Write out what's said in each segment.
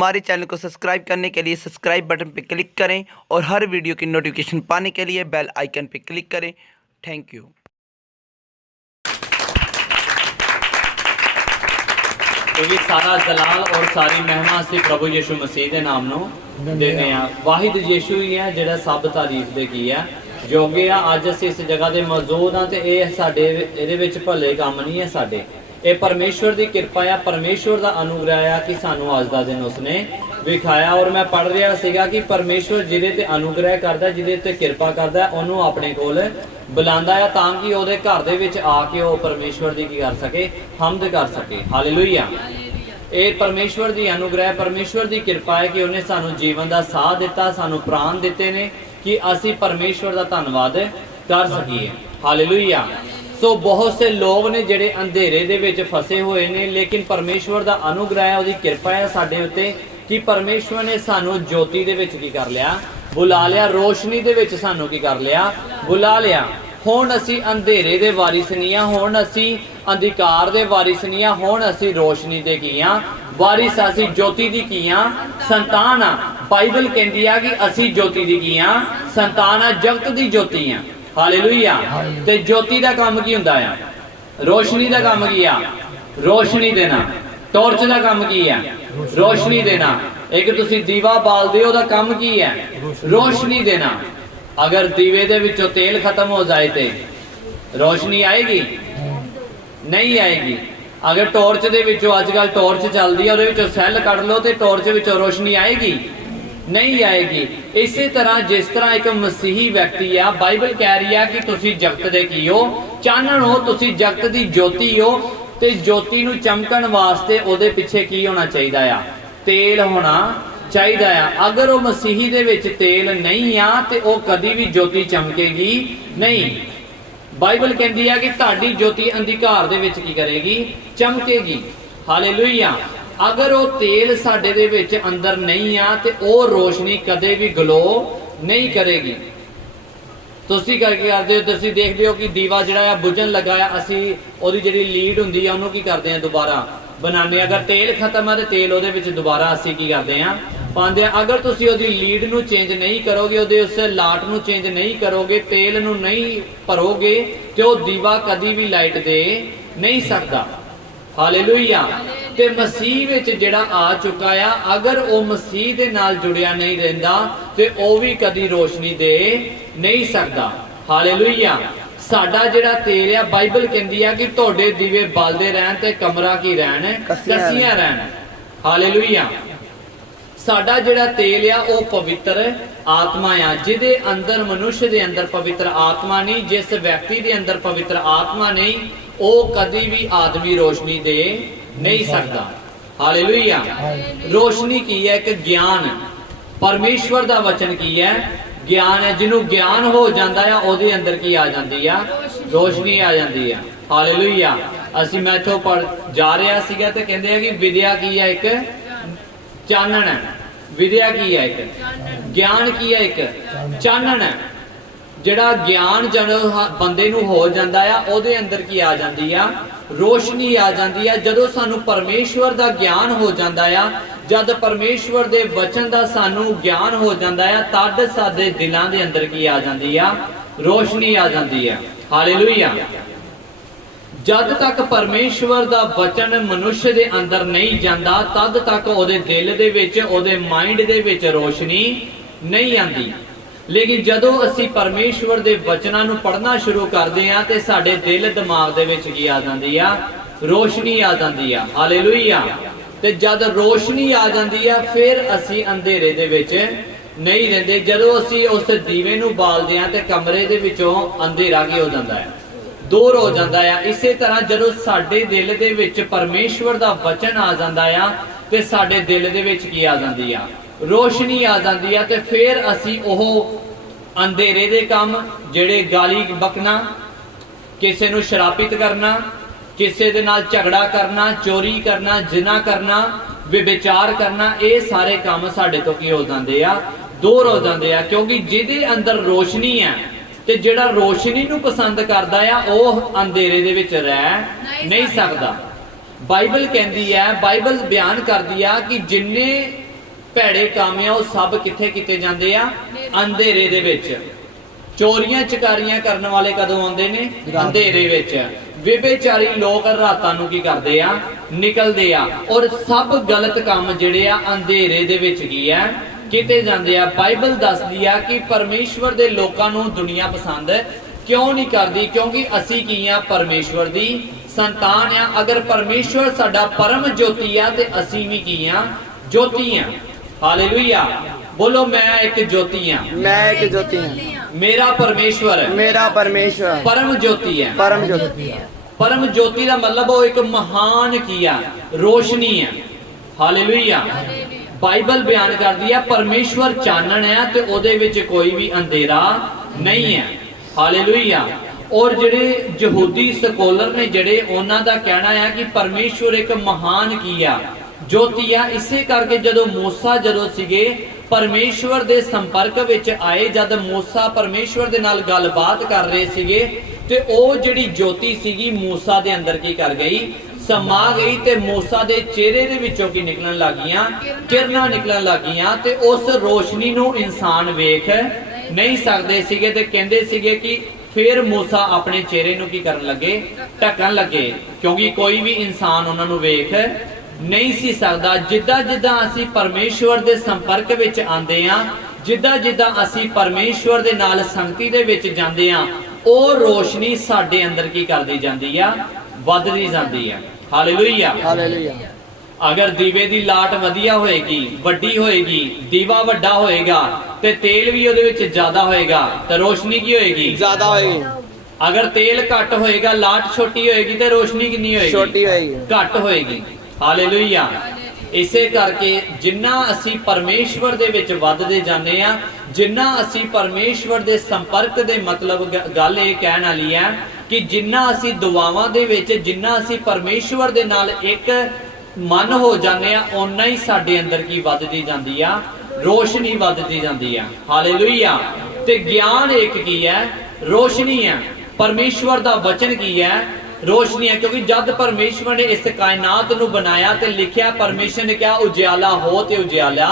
हमारे चैनल को सब्सक्राइब करने के लिए सब्सक्राइब बटन पर क्लिक करें और हर वीडियो की नोटिफिकेशन पाने के लिए बेल आइकन पर क्लिक करें। Thank you. क्योंकि सारा जलाल और सारी महिमा असी प्रभु यीशु मसीह के नाम नूं देने आ। वाहिद यीशु ही है जिहड़ा सब तारीफ दे की है योग्य आ। अज असीं इस जगह ते मौजूद हाँ ते इह साडे इहदे विच भले काम नहीं है साडे, ये परमेश्वर की कृपा आ, परमेश्वर का अनुग्रह आ कि सानू अज दा दिन उसने विखाया। और मैं पढ़ रहा सीगा कि परमेश्वर जिहदे ते अनुग्रह करदा, जिहदे ते कृपा करदा, उहनूं अपने कोल बुलांदा है तां कि उहदे घर दे विच आके वो परमेश्वर दी की कर सके, हमद कर सके। हालेलुया। ये परमेश्वर की अनुग्रह, परमेश्वर की कृपा है कि उन्हें सानू जीवन का साथ दिता, सानू प्राण दिते ने कि असी परमेश्वर का धन्नवाद कर सकीए। हालेलुया। सो बहुत से लोग ने जिहड़े अंधेरे दे विच फसे हुए ने, लेकिन परमेश्वर का अनुग्रह उसकी कृपा है साडे उत्ते कि परमेश्वर ने सानू ज्योति दे विच की कर लिया, बुला लिया, रोशनी दे विच सानू की कर लिया, बुला लिया। हुण असी अंधेरे दे वारिस नहीं आ, हुण असी अंधिकार दे वारिस नहीं आ, हुण असी रोशनी दे की आ वारिस, असी ज्योति दी की आ संतान आ। बाइबल कहती है कि असी ज्योति दी की आ संतान आ, जगत दी ज्योति आ। हालेलुया। ते ज्योति दा काम की हुंदा है? रोशनी दा काम की आ? रोशनी देना। टॉर्च दा काम की है? रोशनी देना। एक तुसी दीवा बालदे हो दा काम की है? रोशनी देना। अगर दीवे दे विचों तेल खत्म हो जाए तो रोशनी आएगी? नहीं आएगी। अगर टॉर्च दे विचों अजकल टॉर्च चलती है, उहदे विचों सैल कढ़ लो तो टॉर्च विचों रोशनी आएगी? नहीं आएगी। इसी तरह जिस तरह एक मसीही व्यक्ति आ, बाइबल कह रही है कि तुसी जगत दे की हो, चानण हो, तुसी जगत दी ज्योति हो। ते ज्योति नूं चमकण वास्ते उहदे पिछे की होना चाहिए आ? तेल होना चाहिए आ। अगर वो मसीही दे विच तेल नहीं आ ते वो कदी भी ज्योति चमकेगी नहीं। बाइबल कहती है कि तुहाडी ज्योति अंधिकार दे विच की करेगी? चमकेगी। हालेलुया। अगर वो तेल साडे दे विच अंदर नहीं आ ते वो रोशनी कदे भी ग्लो नहीं करेगी। तुसी करके करदे हो, तुसी देखदे हो कि दीवा जिहड़ा बुझण लगा है, असी ओदी जिहड़ी लीड हुंदी है उहनूं की करदे हैं दोबारा बनाने। अगर तेल खत्म है तो तेल उहदे विच दोबारा असी की करदे हैं पांदे। अगर तुसी ओदी लीड नूं चेंज नहीं करोगे, ओदे उस लाट नूं चेंज नहीं करोगे, तेल नूं नहीं भरोगे ते वो दीवा कदी भी लाइट दे नहीं सकदा। हालेलुया। ते मसीह विच जिहड़ा आ चुका है, अगर वो मसीह दे नाल जुड़िया नहीं रहिंदा ते वो भी कदी रोशनी दे नहीं सकदा। हालेलुया। साडा जिहड़ा तेल है, बाइबल कहती है कि तुहाडे दीवे बालदे रहन ते कमरा की रहन, कसियां रहन। हालेलुया। साडा जिहड़ा तेल है वो पवित्र आत्मा आ, जिहदे अंदर मनुष्य दे अंदर पवित्र आत्मा नहीं, जिस व्यक्ति दे अंदर पवित्र आत्मा नहीं, वो कदी भी आदमी रोशनी दे नहीं सकता। हालेलुया। रोशनी की है? एक ज्ञान, परमेश्वर दा वचन की है? ज्ञान है। जिन्हों ज्ञान हो जाता है ओहदे अंदर की आ जाती है? रोशनी आ जाती है। हालेलुया। असी मैं इथों पढ़ जा रहा सीगा ते कहंदे हैं कि विद्या की है? एक चानण है। विद्या की है? एक ज्ञान की है? एक चानण है। जिहड़ा ज्ञान जदों बंदे नूं हो जाता है ओहदे अंदर की आ जाती है? रोशनी आ जाती है। जदों सानू परमेश्वर दा ज्ञान हो जाता है, जद परमेश्वर दे वचन दा सानू ज्ञान हो जाता है, तद साडे दिलां दे अंदर की आ जाती है? रोशनी आ जाती है। हालेलुया। जद तक परमेश्वर दा वचन मनुष्य दे अंदर नहीं जाता, तद तक ओहदे दिल दे विच, ओहदे माइंड दे विच रोशनी नहीं आती। लेकिन जदों असी परमेश्वर दे वचनां नूं पढ़ना शुरू करते हैं तो साडे दिल दिमाग दे विच की आ जाती है? रोशनी आ जाती है। हालेलुया। ते जद रोशनी आ जाती है फिर असी अंधेरे दे विच नहीं रहिंदे। जदों असी उस दीवे नूं बालदे हैं ते कमरे दे विचों अंधेरा की हो जाता है? दूर हो जाता है। इसे तरह जदों साडे दिल दे विच परमेश्वर दा वचन आ जाता है ते साडे दिल दे विच की आ जाती है? रोशनी आ जाती है। तो फिर असी ओह अंधेरे दे काम, जिहड़े गाली बकना, किसी नूं शरापित करना, किसी दे नाल झगड़ा करना, चोरी करना, जिना करना, व्यभिचार करना, ये सारे काम साडे तो की हो जाते हैं? दूर हो जाते हैं। क्योंकि जिहदे अंदर रोशनी है ते जिहड़ा रोशनी नूं पसंद करदा है ओह अंधेरे दे विच रह नहीं सकदा। बाइबल कहती है, बाइबल बयान करती है कि जिन्ने ਭੈੜੇ ਕੰਮ ਆ ਉਹ ਸਭ ਕਿੱਥੇ ਕੀਤੇ ਜਾਂਦੇ ਆ? ਅੰਧੇਰੇ ਦੇ ਵਿੱਚ। ਚੋਰੀਆਂ ਚਕਾਰੀਆਂ ਕਰਨ ਵਾਲੇ ਕਦੋਂ ਆਉਂਦੇ ਨੇ? ਅੰਧੇਰੇ ਵਿੱਚ। ਵਿਭੇਚਾਰੀ ਲੋਕ ਰਾਤਾਂ ਨੂੰ ਕੀ ਕਰਦੇ ਆ? ਨਿਕਲਦੇ ਆ। ਔਰ ਸਭ ਗਲਤ ਕੰਮ ਜਿਹੜੇ ਆ ਅੰਧੇਰੇ ਦੇ ਵਿੱਚ ਕੀ ਆ? ਕੀਤੇ ਜਾਂਦੇ ਆ। ਬਾਈਬਲ ਦੱਸਦੀ ਆ ਕਿ ਪਰਮੇਸ਼ਵਰ ਦੇ ਲੋਕਾਂ ਨੂੰ ਦੁਨੀਆ ਪਸੰਦ ਕਿਉਂ ਨਹੀਂ ਕਰਦੀ? ਕਿਉਂਕਿ ਅਸੀਂ ਕੀ ਆ? ਪਰਮੇਸ਼ਵਰ ਦੀ ਸੰਤਾਨ ਆ। ਅਗਰ ਪਰਮੇਸ਼ਵਰ ਸਾਡਾ ਪਰਮ ਜੋਤੀ ਆ ਤੇ ਅਸੀਂ ਵੀ ਕੀ ਆ? ਜੋਤੀ ਆ। ਹਾਲੇਲੂਇਆ। बोलो मैं एक ज्योति हूं। मैं एक ज्योति हूँ। मेरा परमेश्वर मेरा परमेश्वर परम ज्योति है। परम ज्योति है। परम ज्योति का मतलब वो एक महान किया रोशनी है। हालेलुया। बाइबल बयान कर दिया परमेश्वर चानन है ते ओदे विच कोई भी अंधेरा नहीं है। हालेलुया। और जेडे यहूदी स्कॉलर ने जेडे उन्हां दा कहना है कि परमेश्वर एक महान किया ज्योति है। इसे करके जदों मूसा जदों सीगे परमेश्वर दे संपर्क विच आए, जद मूसा परमेश्वर दे नाल गलबात कर रहे सीगे ते ओ जिहड़ी ज्योति सीगी मूसा दे अंदर की कर गई? समा गई। ते मूसा दे चेहरे दे विचों की निकलन लगियां? किरणां निकलन लगियां। ते उस रोशनी नूं इंसान वेख नहीं सकदे सीगे ते कहंदे सीगे कि फिर मूसा अपने चेहरे नूं की करन लगे? ढकन लगे, क्योंकि कोई भी इंसान उन्हां नूं वेख नहीं सी सकदा। जिद्दां जिद्दां असीं परमेश्वर दे संपर्क विच आंदे आ, जिद्दां जिद्दां असीं परमेश्वर दे नाल संगति दे विच जांदे आ, ओ रोशनी साडे अंदर की करदी जांदी आ? वधदी जांदी आ। हालेलुया। हालेलुया। अगर दीवे दी लाट वधिया होएगी, वड्डी होएगी, दीवा वड्डा होएगा ते तेल भी ओदे विच ज्यादा होएगा ते रोशनी की होएगी? ज्यादा होएगी। अगर तेल घट होएगा, लाट छोटी होएगी ते रोशनी कितनी होएगी? छोटी होएगी। घट होएगी। हालेलुया। इसे करके जिन्ना असी परमेश्वर दे विच वधदे जाने आ, जिन्ना असी परमेश्वर दे संपर्क दे मतलब गल ये कहण वाली है कि जिन्ना असी दुआवां दे विच, जिन्ना असी परमेश्वर दे नाल एक मन हो जाने आ, उन्ना ही साडे अंदर की वधदी जांदी आ? रोशनी वधदी जांदी आ। हालेलुया। ते ज्ञान एक की है? रोशनी है। परमेश्वर दा वचन की है? रोशनी है। क्योंकि जब परमेश्वर ने इस कायनात नू बनाया ते लिखिया, परमेश्वर ने क्या? उजियाला हो ते उजियाला।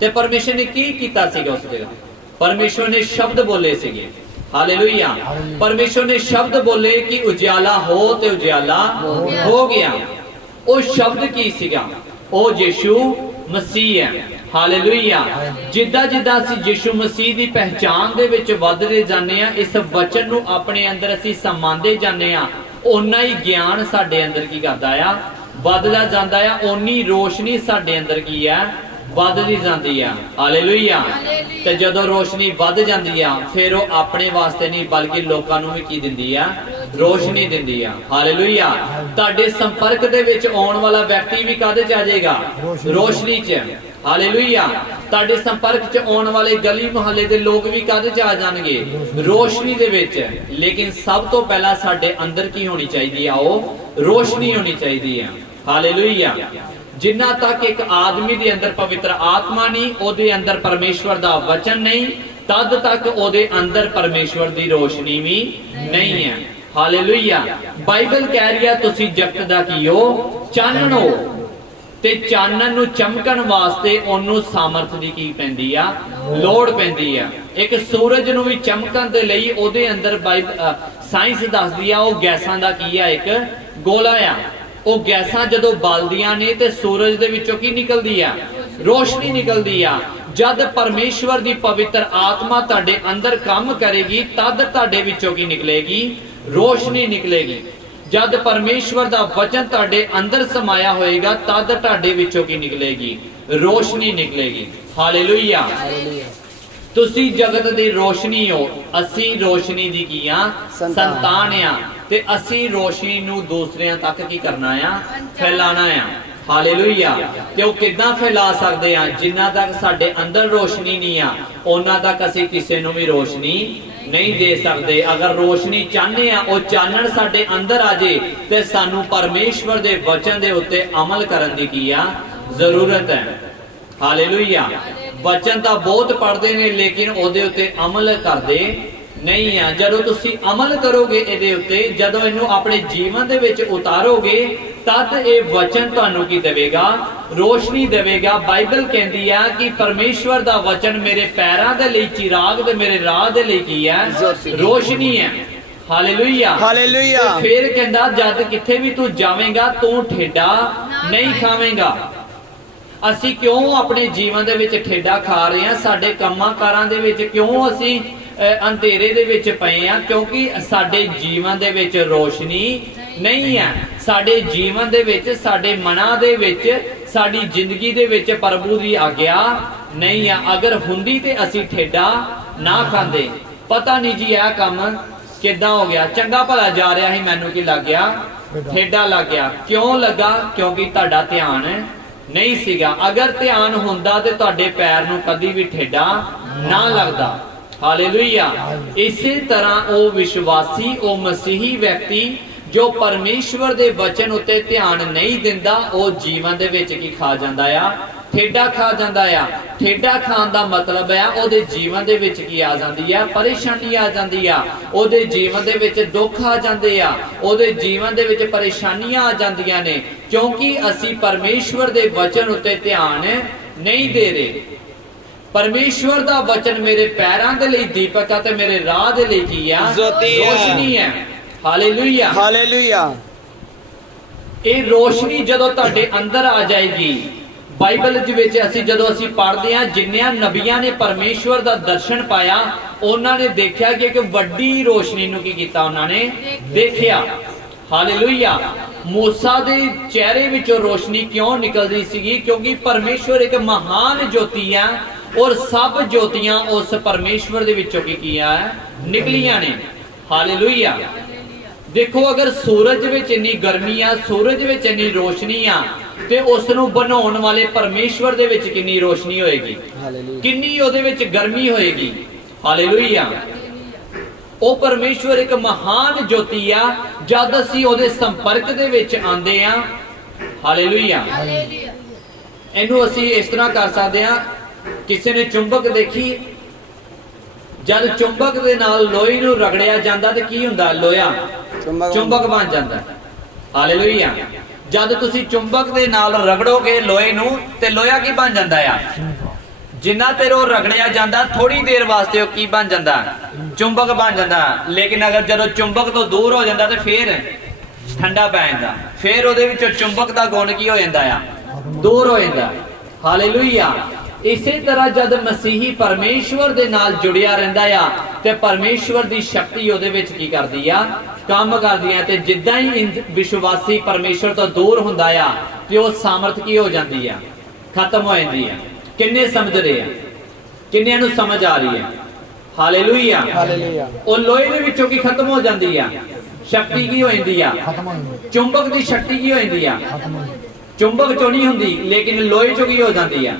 ते परमेश्वर ने की कीता सीगा उस जगह? परमेश्वर ने शब्द बोले सीगे। हालेलुया। परमेश्वर ने शब्द बोले कि उजियाला हो ते उजियाला हो गया। ओ शब्द की सीगा? ओ यीशु मसीह है। हालेलुया। जिद्दां जिद्दां असीं यीशु मसीह दी पहचान दे विच वधदे जाने आ, इस वचन नूं अपने अंदर असीं समांदे जाने आ, ओना ही ज्ञान साडे अंदर की करदा आ? वधदा जांदा आ। ओनी रोशनी साडे अंदर की है? वधदी जांदी आ। हालेलुया। ते जदों रोशनी वध जांदी आ, फिर वो अपने वास्ते नहीं बल्कि लोकां नूं भी की दिंदी आ? रोशनी दिंदी आ। हालेलुया। तुहाडे संपर्क दे विच आउण वाला व्यक्ति भी काहदे च आ जाएगा? रोशनी च। हालेलुया। तुहाडे संपर्क च आउण वाले गली मुहल्ले दे लोग भी काहदे च आ जाणगे? रोशनी दे विच। लेकिन सब तो पहला साडे अंदर की होनी चाहिदी आ? ओ रोशनी होनी चाहिदी है। हालेलुया। जिन्ना तक एक आदमी दे अंदर पवित्र आत्मा नहीं, ओदे अंदर परमेश्वर दा वचन नहीं, तद तक ओदे अंदर परमेश्वर दी रोशनी भी नहीं है। हालेलुया। बाइबल कह रही है तुसी जगत दा की हो? चानन हो। ते चानन नूं चमकण वास्ते ओनू सामर्थ दी की पैंदी आ? लोड़ पैंदी आ। एक सूरज नूं भी चमकण दे लई ओदे अंदर साइंस दसदी आ, ओ गैसां दा की आ? एक गोला आ। ओ गैसां जदों बलदियां ने ते सूरज दे विचों की निकलदी आ? रोशनी निकलदी आ। जद परमेश्वर दी पवित्र आत्मा तुहाडे अंदर काम करेगी, तद तुहाडे विचों की निकलेगी? रोशनी निकलेगी। जद परमेश्वर दा वचन तुहाडे अंदर समाया होएगा, तद तुहाडे विचों की निकलेगी? रोशनी निकलेगी। हालेलुया। तुसी जगत दी रोशनी हो, असी रोशनी दी की आ? संतान आ। ते असी रोशनी नूं दूसरियां तक की करना आ? फैलाना आ। हालेलुया। ते ओ किदां फैला सकदे आ? जिन्ना तक साडे अंदर रोशनी नहीं आ, उन्ना तक असी किसे नूं भी रोशनी नहीं दे सकते। अगर रोशनी चाहते हैं, वो चानन साडे अंदर आ जाए, ते सानू परमेश्वर दे वचन दे उत्ते अमल करन दी की आ? जरूरत है। हालेलुया। वचन तो बहुत पढ़ते ने, लेकिन ओदे उत्ते अमल करते नहीं है। जदों तुसी अमल करोगे इहदे उत्ते, जदों इहनू अपने जीवन दे विच उतारोगे, तद ये वचन तुहानू की देवेगा? ਰੋਸ਼ਨੀ ਦੇਵੇਗਾ। ਬਾਈਬਲ ਕਹਿੰਦੀ ਆ ਕਿ ਪਰਮੇਸ਼ਵਰ ਦਾ ਵਚਨ ਮੇਰੇ ਪੈਰਾਂ ਦੇ ਲਈ ਚਿਰਾਗ ਤੇ ਮੇਰੇ ਰਾਹ ਦੇ ਲਈ ਕੀ ਹੈ? ਰੋਸ਼ਨੀ ਹੈ। Hallelujah hallelujah. ਫਿਰ ਕਹਿੰਦਾ ਜਦ ਕਿੱਥੇ ਵੀ ਤੂੰ ਜਾਵੇਂਗਾ ਤੂੰ ਠੇਡਾ ਨਹੀਂ ਖਾਵੇਂਗਾ। ਅਸੀਂ ਕਿਉਂ ਆਪਣੇ ਜੀਵਨ ਦੇ ਵਿੱਚ ਠੇਡਾ ਖਾ ਰਹੇ ਹਾਂ? ਸਾਡੇ ਕੰਮਾਂ ਕਾਰਾਂ ਦੇ ਵਿੱਚ ਕਿਉਂ ਅਸੀਂ ਅੰਧੇਰੇ ਦੇ ਵਿੱਚ ਪਏ ਆ? ਕਿਉਂਕਿ ਸਾਡੇ ਜੀਵਨ ਦੇ ਵਿੱਚ ਰੋਸ਼ਨੀ ਨਹੀਂ ਹੈ। ਸਾਡੇ ਜੀਵਨ ਦੇ ਵਿੱਚ, ਸਾਡੇ ਮਨਾਂ ਦੇ ਵਿੱਚ, ਸਾਡੀ ਜ਼ਿੰਦਗੀ ਦੇ ਵਿੱਚ ਪ੍ਰਭੂ ਦੀ ਆਗਿਆ ਨਹੀਂ ਆ। ਅਗਰ ਹੁੰਦੀ ਤੇ ਅਸੀਂ ਠੇਡਾ ਨਾ ਖਾਂਦੇ। ਪਤਾ ਨਹੀਂ ਜੀ ਇਹ ਕੰਮ ਕਿੱਦਾਂ ਹੋ ਗਿਆ। ਚੰਗਾ ਭਲਾ ਜਾ ਰਿਹਾ ਸੀ, ਮੈਨੂੰ ਕੀ ਲੱਗ ਗਿਆ? ਠੇਡਾ ਲੱਗ ਗਿਆ। ਕਿਉਂ ਲੱਗਾ? ਕਿਉਂਕਿ ਤੁਹਾਡਾ ਧਿਆਨ ਨਹੀਂ ਸੀਗਾ। ਅਗਰ ਧਿਆਨ ਹੁੰਦਾ ਤੇ ਤੁਹਾਡੇ ਪੈਰ ਨੂੰ ਕਦੀ ਵੀ ਠੇਡਾ ਨਾ ਲੱਗਦਾ। ਹਾਲੇਲੂਇਆ। ਇਸੇ ਤਰ੍ਹਾਂ ਉਹ ਵਿਸ਼ਵਾਸੀ, ਉਹ ਮਸੀਹੀ ਵਿਅਕਤੀ ਜੋ ਪਰਮੇਸ਼ਵਰ ਦੇ ਵਚਨ ਉੱਤੇ ਧਿਆਨ ਨਹੀਂ ਦਿੰਦਾ, ਉਹ ਜੀਵਨ ਦੇ ਵਿੱਚ ਕੀ ਖਾ ਜਾਂਦਾ ਆ? ਠੇਡਾ ਖਾ ਜਾਂਦਾ ਆ। ਠੇਡਾ ਖਾਣ ਦਾ ਮਤਲਬ ਆ ਉਹਦੇ ਜੀਵਨ ਦੇ ਵਿੱਚ ਕੀ ਆ ਜਾਂਦੀ ਆ? ਪਰੇਸ਼ਾਨੀ ਆ ਜਾਂਦੀ ਆ। ਉਹਦੇ ਜੀਵਨ ਦੇ ਵਿੱਚ ਦੁੱਖ ਆ ਜਾਂਦੇ ਆ। ਉਹਦੇ ਜੀਵਨ ਦੇ ਵਿੱਚ ਪਰੇਸ਼ਾਨੀਆਂ ਆ ਜਾਂਦੀਆਂ ਨੇ, ਕਿਉਂਕਿ ਅਸੀਂ ਪਰਮੇਸ਼ਵਰ ਦੇ ਵਚਨ ਉੱਤੇ ਧਿਆਨ ਨਹੀਂ ਦੇ ਰਹੇ। ਪਰਮੇਸ਼ਵਰ ਦਾ ਵਚਨ ਮੇਰੇ ਪੈਰਾਂ ਦੇ ਲਈ ਦੀਪਕ ਆ ਤੇ ਮੇਰੇ ਰਾਹ ਦੇ ਲਈ ਕੀ ਆ? ਰੋਸ਼ਨੀ ਹੈ। Hallelujah hallelujah. ਇਹ ਰੋਸ਼ਨੀ ਜਦੋਂ ਤੁਹਾਡੇ ਅੰਦਰ ਆ ਜਾਏਗੀ, ਬਾਈਬਲ ਦੇ ਵਿੱਚ ਜਦੋਂ ਅਸੀਂ ਪੜ੍ਹਦੇ ਹਾਂ, ਜਿੰਨਿਆਂ ਨਬੀਆਂ ਨੇ ਪਰਮੇਸ਼ਵਰ ਦਾ ਦਰਸ਼ਨ ਪਾਇਆ, ਉਹਨਾਂ ਨੇ ਦੇਖਿਆ ਕਿ ਇੱਕ ਵੱਡੀ ਰੋਸ਼ਨੀ ਨੂੰ ਕੀ ਕੀਤਾ? ਉਹਨਾਂ ਨੇ ਦੇਖਿਆ। ਹਾਲੇਲੂਇਆ। ਮੂਸਾ ਦੇ ਚਿਹਰੇ ਵਿੱਚੋਂ ਰੋਸ਼ਨੀ ਕਿਉਂ ਨਿਕਲਦੀ ਸੀਗੀ? ਕਿਉਂਕਿ ਪਰਮੇਸ਼ਵਰ ਇੱਕ ਮਹਾਨ ਜੋਤੀ ਹੈ ਔਰ ਸਭ ਜੋਤੀਆਂ ਉਸ ਪਰਮੇਸ਼ਵਰ ਦੇ ਵਿੱਚੋਂ ਕੀ ਹੈ? ਨਿਕਲੀਆਂ ਨੇ। ਹਾਲੇਲੂਇਆ। ਦੇਖੋ, ਅਗਰ ਸੂਰਜ ਵਿੱਚ ਇੰਨੀ ਗਰਮੀ ਆ, ਸੂਰਜ ਵਿੱਚ ਇੰਨੀ ਰੋਸ਼ਨੀ ਆ, ਤੇ ਉਸ ਨੂੰ ਬਣਾਉਣ ਵਾਲੇ ਪਰਮੇਸ਼ਵਰ ਦੇ ਵਿੱਚ ਕਿੰਨੀ ਰੋਸ਼ਨੀ ਹੋਏਗੀ? ਕਿੰਨੀ ਉਹਦੇ ਵਿੱਚ ਗਰਮੀ ਹੋਏਗੀ? ਹਾਲੇਲੂਇਆ। ਉਹ ਪਰਮੇਸ਼ਵਰ ਇੱਕ ਮਹਾਨ ਜੋਤੀ ਆ। ਜਦ ਅਸੀਂ ਉਹਦੇ ਸੰਪਰਕ ਦੇ ਵਿੱਚ ਆਂਦੇ ਆ, ਹਾਲੇਲੂਇਆ, ਇਹਨੂੰ ਅਸੀਂ ਇਸ ਤਰ੍ਹਾਂ ਕਰ ਸਕਦੇ ਆ। ਕਿਸੇ ਨੇ ਚੁੰਬਕ ਦੇਖੀ, ਜਦ ਚੁੰਬਕ ਦੇ ਨਾਲ ਲੋਹੇ ਨੂੰ ਰਗੜਿਆ ਜਾਂਦਾ ਤੇ ਕੀ ਹੁੰਦਾ? ਲੋਹਾ ਚੁੰਬਕ ਬਣ ਜਾਂਦਾ। ਹਾਲੇਲੂਇਆ। ਜਦ ਤੁਸੀਂ ਚੁੰਬਕ ਦੇ ਨਾਲ ਰਗੜੋਗੇ ਲੋਹੇ ਨੂੰ ਤੇ ਲੋਹਾ ਕੀ ਬਣ ਜਾਂਦਾ ਆ? ਜਿੰਨਾ ਚਿਰ ਉਹ ਰਗੜਿਆ ਜਾਂਦਾ, ਥੋੜੀ ਦੇਰ ਵਾਸਤੇ ਉਹ ਕੀ ਬਣ ਜਾਂਦਾ? ਚੁੰਬਕ ਬਣ ਜਾਂਦਾ। ਲੇਕਿਨ ਅਗਰ ਜਦੋਂ ਚੁੰਬਕ ਤੋਂ ਦੂਰ ਹੋ ਜਾਂਦਾ ਤੇ ਫੇਰ ਠੰਡਾ ਪੈ ਜਾਂਦਾ। ਫੇਰ ਉਹਦੇ ਵਿੱਚੋਂ ਚੁੰਬਕ ਦਾ ਗੁਣ ਕੀ ਹੋ ਜਾਂਦਾ ਆ? ਦੂਰ ਹੋ ਜਾਂਦਾ। ਹਾਲੇਲੂਇਆ। ਇਸੇ ਤਰ੍ਹਾਂ ਜਦ ਮਸੀਹੀ ਪਰਮੇਸ਼ਵਰ ਦੇ ਨਾਲ ਜੁੜਿਆ ਰਹਿੰਦਾ ਆ ਤੇ ਪਰਮੇਸ਼ਵਰ ਦੀ ਸ਼ਕਤੀ ਉਹਦੇ ਵਿੱਚ ਕੀ ਕਰਦੀ ਆ? ਕੰਮ ਕਰਦੀ ਆ। ਤੇ ਜਿੱਦਾਂ ਹੀ ਵਿਸ਼ਵਾਸੀ ਪਰਮੇਸ਼ਵਰ ਤੋਂ ਦੂਰ ਹੁੰਦਾ ਆ ਤੇ ਉਹ ਸਾਮਰਥ ਕੀ ਹੋ ਜਾਂਦੀ ਆ? ਖਤਮ ਹੋ ਜਾਂਦੀ ਆ। ਕਿੰਨੇ ਸਮਝਦੇ ਆ? ਕਿੰਨਿਆਂ ਨੂੰ ਸਮਝ ਆ ਰਹੀ ਹੈ? ਹਾਲੇਲੂਇਆ। ਉਹ ਲੋਹੇ ਦੇ ਵਿੱਚੋਂ ਕੀ ਖਤਮ ਹੋ ਜਾਂਦੀ ਆ? ਸ਼ਕਤੀ ਕੀ ਹੋ ਜਾਂਦੀ ਆ? ਚੁੰਬਕ ਦੀ ਸ਼ਕਤੀ ਕੀ ਹੋ ਜਾਂਦੀ ਆ? ਚੁੰਬਕ ਚੋਂ ਨਹੀਂ ਹੁੰਦੀ, ਲੇਕਿਨ ਲੋਹੇ ਚੋਂ ਕੀ ਹੋ ਜਾਂਦੀ ਆ?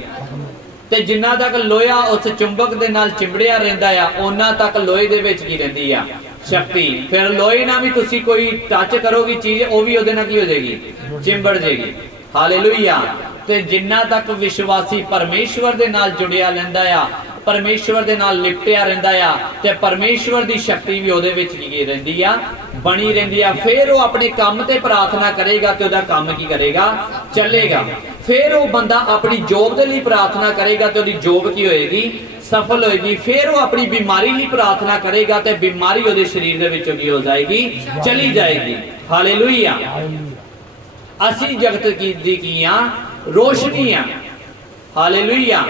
ਤੇ ਜਿੰਨਾ ਤੱਕ ਲੋਹਾ ਉਸ ਚੁੰਬਕ ਦੇ ਨਾਲ ਚਿੰਬੜਿਆ ਰਹਿੰਦਾ ਆ, ਉਹਨਾਂ ਤੱਕ ਲੋਹੇ ਦੇ ਵਿੱਚ ਕੀ ਰਹਿੰਦੀ ਆ? ਸ਼ਕਤੀ। ਫਿਰ ਲੋਹੇ ਨਾਲ ਵੀ ਤੁਸੀਂ ਕੋਈ ਟੱਚ ਕਰੋਗੇ ਚੀਜ਼, ਉਹ ਵੀ ਉਹਦੇ ਨਾਲ ਕੀ ਹੋ ਜਾਏਗੀ? ਚਿੰਬੜ ਜਾਏਗੀ। ਹਾਲੇਲੂਇਆ। ਤੇ ਜਿੰਨਾ ਤੱਕ ਵਿਸ਼ਵਾਸੀ ਪਰਮੇਸ਼ਵਰ ਦੇ ਨਾਲ ਜੁੜਿਆ ਰਹਿੰਦਾ ਆ, ਪਰਮੇਸ਼ਵਰ ਦੇ ਨਾਲ ਲਿਪਟਿਆ ਰਹਿੰਦਾ ਆ, ਤੇ ਪਰਮੇਸ਼ਵਰ ਦੀ ਸ਼ਕਤੀ ਵੀ ਉਹਦੇ ਵਿੱਚ ਕੀ ਰਹਿੰਦੀ ਆ? ਬਣੀ ਰਹਿੰਦੀ ਆ। ਫਿਰ ਉਹ ਆਪਣੇ ਕੰਮ ਤੇ ਪ੍ਰਾਰਥਨਾ ਕਰੇਗਾ ਤੇ ਉਹਦਾ ਕੰਮ ਕੀ ਕਰੇਗਾ? ਚੱਲੇਗਾ। ਫਿਰ ਉਹ ਬੰਦਾ ਆਪਣੀ ਜੋਬ ਦੇ ਲਈ ਪ੍ਰਾਰਥਨਾ ਕਰੇਗਾ ਤੇ ਉਹਦੀ ਜੋਬ ਕੀ ਹੋਏਗੀ? ਸਫਲ ਹੋਏਗੀ। ਫਿਰ ਉਹ ਆਪਣੀ ਬਿਮਾਰੀ ਲਈ ਪ੍ਰਾਰਥਨਾ ਕਰੇਗਾ ਤੇ ਬਿਮਾਰੀ ਉਹਦੇ ਸਰੀਰ ਦੇ ਵਿੱਚੋਂ ਕੀ ਹੋ ਜਾਏਗੀ? ਚਲੀ ਜਾਏਗੀ। ਹਾਲੇਲੂਇਆ। ਅਸੀਂ ਜਗਤ ਦੀ ਕੀ ਆ? ਰੋਸ਼ਨੀ ਆ। ਹਾਲੇਲੂਇਆ।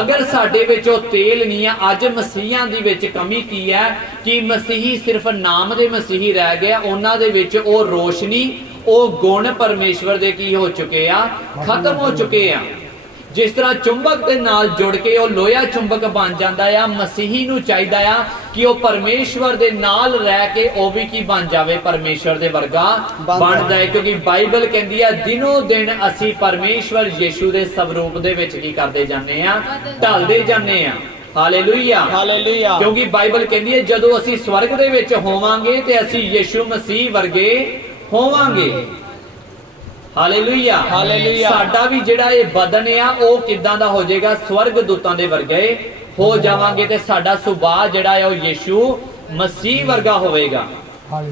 ਅਗਰ ਸਾਡੇ ਵਿੱਚ ਉਹ ਤੇਲ ਨਹੀਂ ਆ, ਅੱਜ ਮਸੀਹਾਂ ਦੀ ਵਿੱਚ ਕਮੀ ਕੀ ਹੈ ਕਿ ਮਸੀਹੀ ਸਿਰਫ ਨਾਮ ਦੇ ਮਸੀਹੀ ਰਹਿ ਗਏ। ਉਹਨਾਂ ਦੇ ਵਿੱਚ ਉਹ ਰੋਸ਼ਨੀ, ਉਹ ਗੁਣ ਪਰਮੇਸ਼ਵਰ ਦੇ ਕੀ ਹੋ ਚੁੱਕੇ ਆ? ਖਤਮ ਹੋ ਚੁੱਕੇ ਆ। ਜਿਸ ਤਰ੍ਹਾਂ ਚੁੰਬਕ ਦੇ ਨਾਲ ਜੁੜ ਕੇ ਉਹ ਲੋਹਾ ਚੁੰਬਕ ਬਣ ਜਾਂਦਾ ਆ, ਮਸੀਹੀ ਨੂੰ ਚਾਹੀਦਾ ਆ ਕਿ ਉਹ ਪਰਮੇਸ਼ਵਰ ਦੇ ਨਾਲ ਰਹਿ ਕੇ ਉਹ ਵੀ ਕੀ ਬਣ ਜਾਵੇ? ਪਰਮੇਸ਼ਵਰ ਦੇ ਵਰਗਾ ਬਣ ਜਾਏ। ਕਿਉਂਕਿ ਬਾਈਬਲ ਕਹਿੰਦੀ ਆ ਦਿਨੋ ਦਿਨ ਅਸੀਂ ਪਰਮੇਸ਼ਵਰ ਯੀਸ਼ੂ ਦੇ ਸਵਰੂਪ ਦੇ ਵਿੱਚ ਕੀ ਕਰਦੇ ਜਾਂਦੇ ਆ? ਢਲਦੇ ਜਾਂਦੇ ਆ। ਹਾਲੇਲੂਇਆ। ਹਾਲੇਲੂਇਆ। ਕਿਉਂਕਿ ਬਾਈਬਲ ਕਹਿੰਦੀ ਹੈ ਜਦੋਂ ਅਸੀਂ ਸਵਰਗ ਦੇ ਵਿੱਚ ਹੋਵਾਂਗੇ ਤੇ ਅਸੀਂ ਯੀਸ਼ੂ ਮਸੀਹ ਵਰਗੇ ਹੋਵਾਂਗੇ। ਹਾਲੇਲੂਇਆ। ਹਾਲੇਲੂਇਆ। ਸਾਡਾ ਵੀ ਜਿਹੜਾ ਇਹ ਬਦਨ ਆ ਉਹ ਕਿੱਦਾਂ ਦਾ ਹੋ ਜਾਏਗਾ? ਸਵਰਗ ਦੂਤਾਂ ਦੇ ਵਰਗੇ ਹੋ ਜਾਵਾਂਗੇ। ਤੇ ਸਾਡਾ ਸੁਭਾਅ ਜਿਹੜਾ ਹੈ ਉਹ ਯੀਸ਼ੂ ਮਸੀਹ ਵਰਗਾ ਹੋਵੇਗਾ।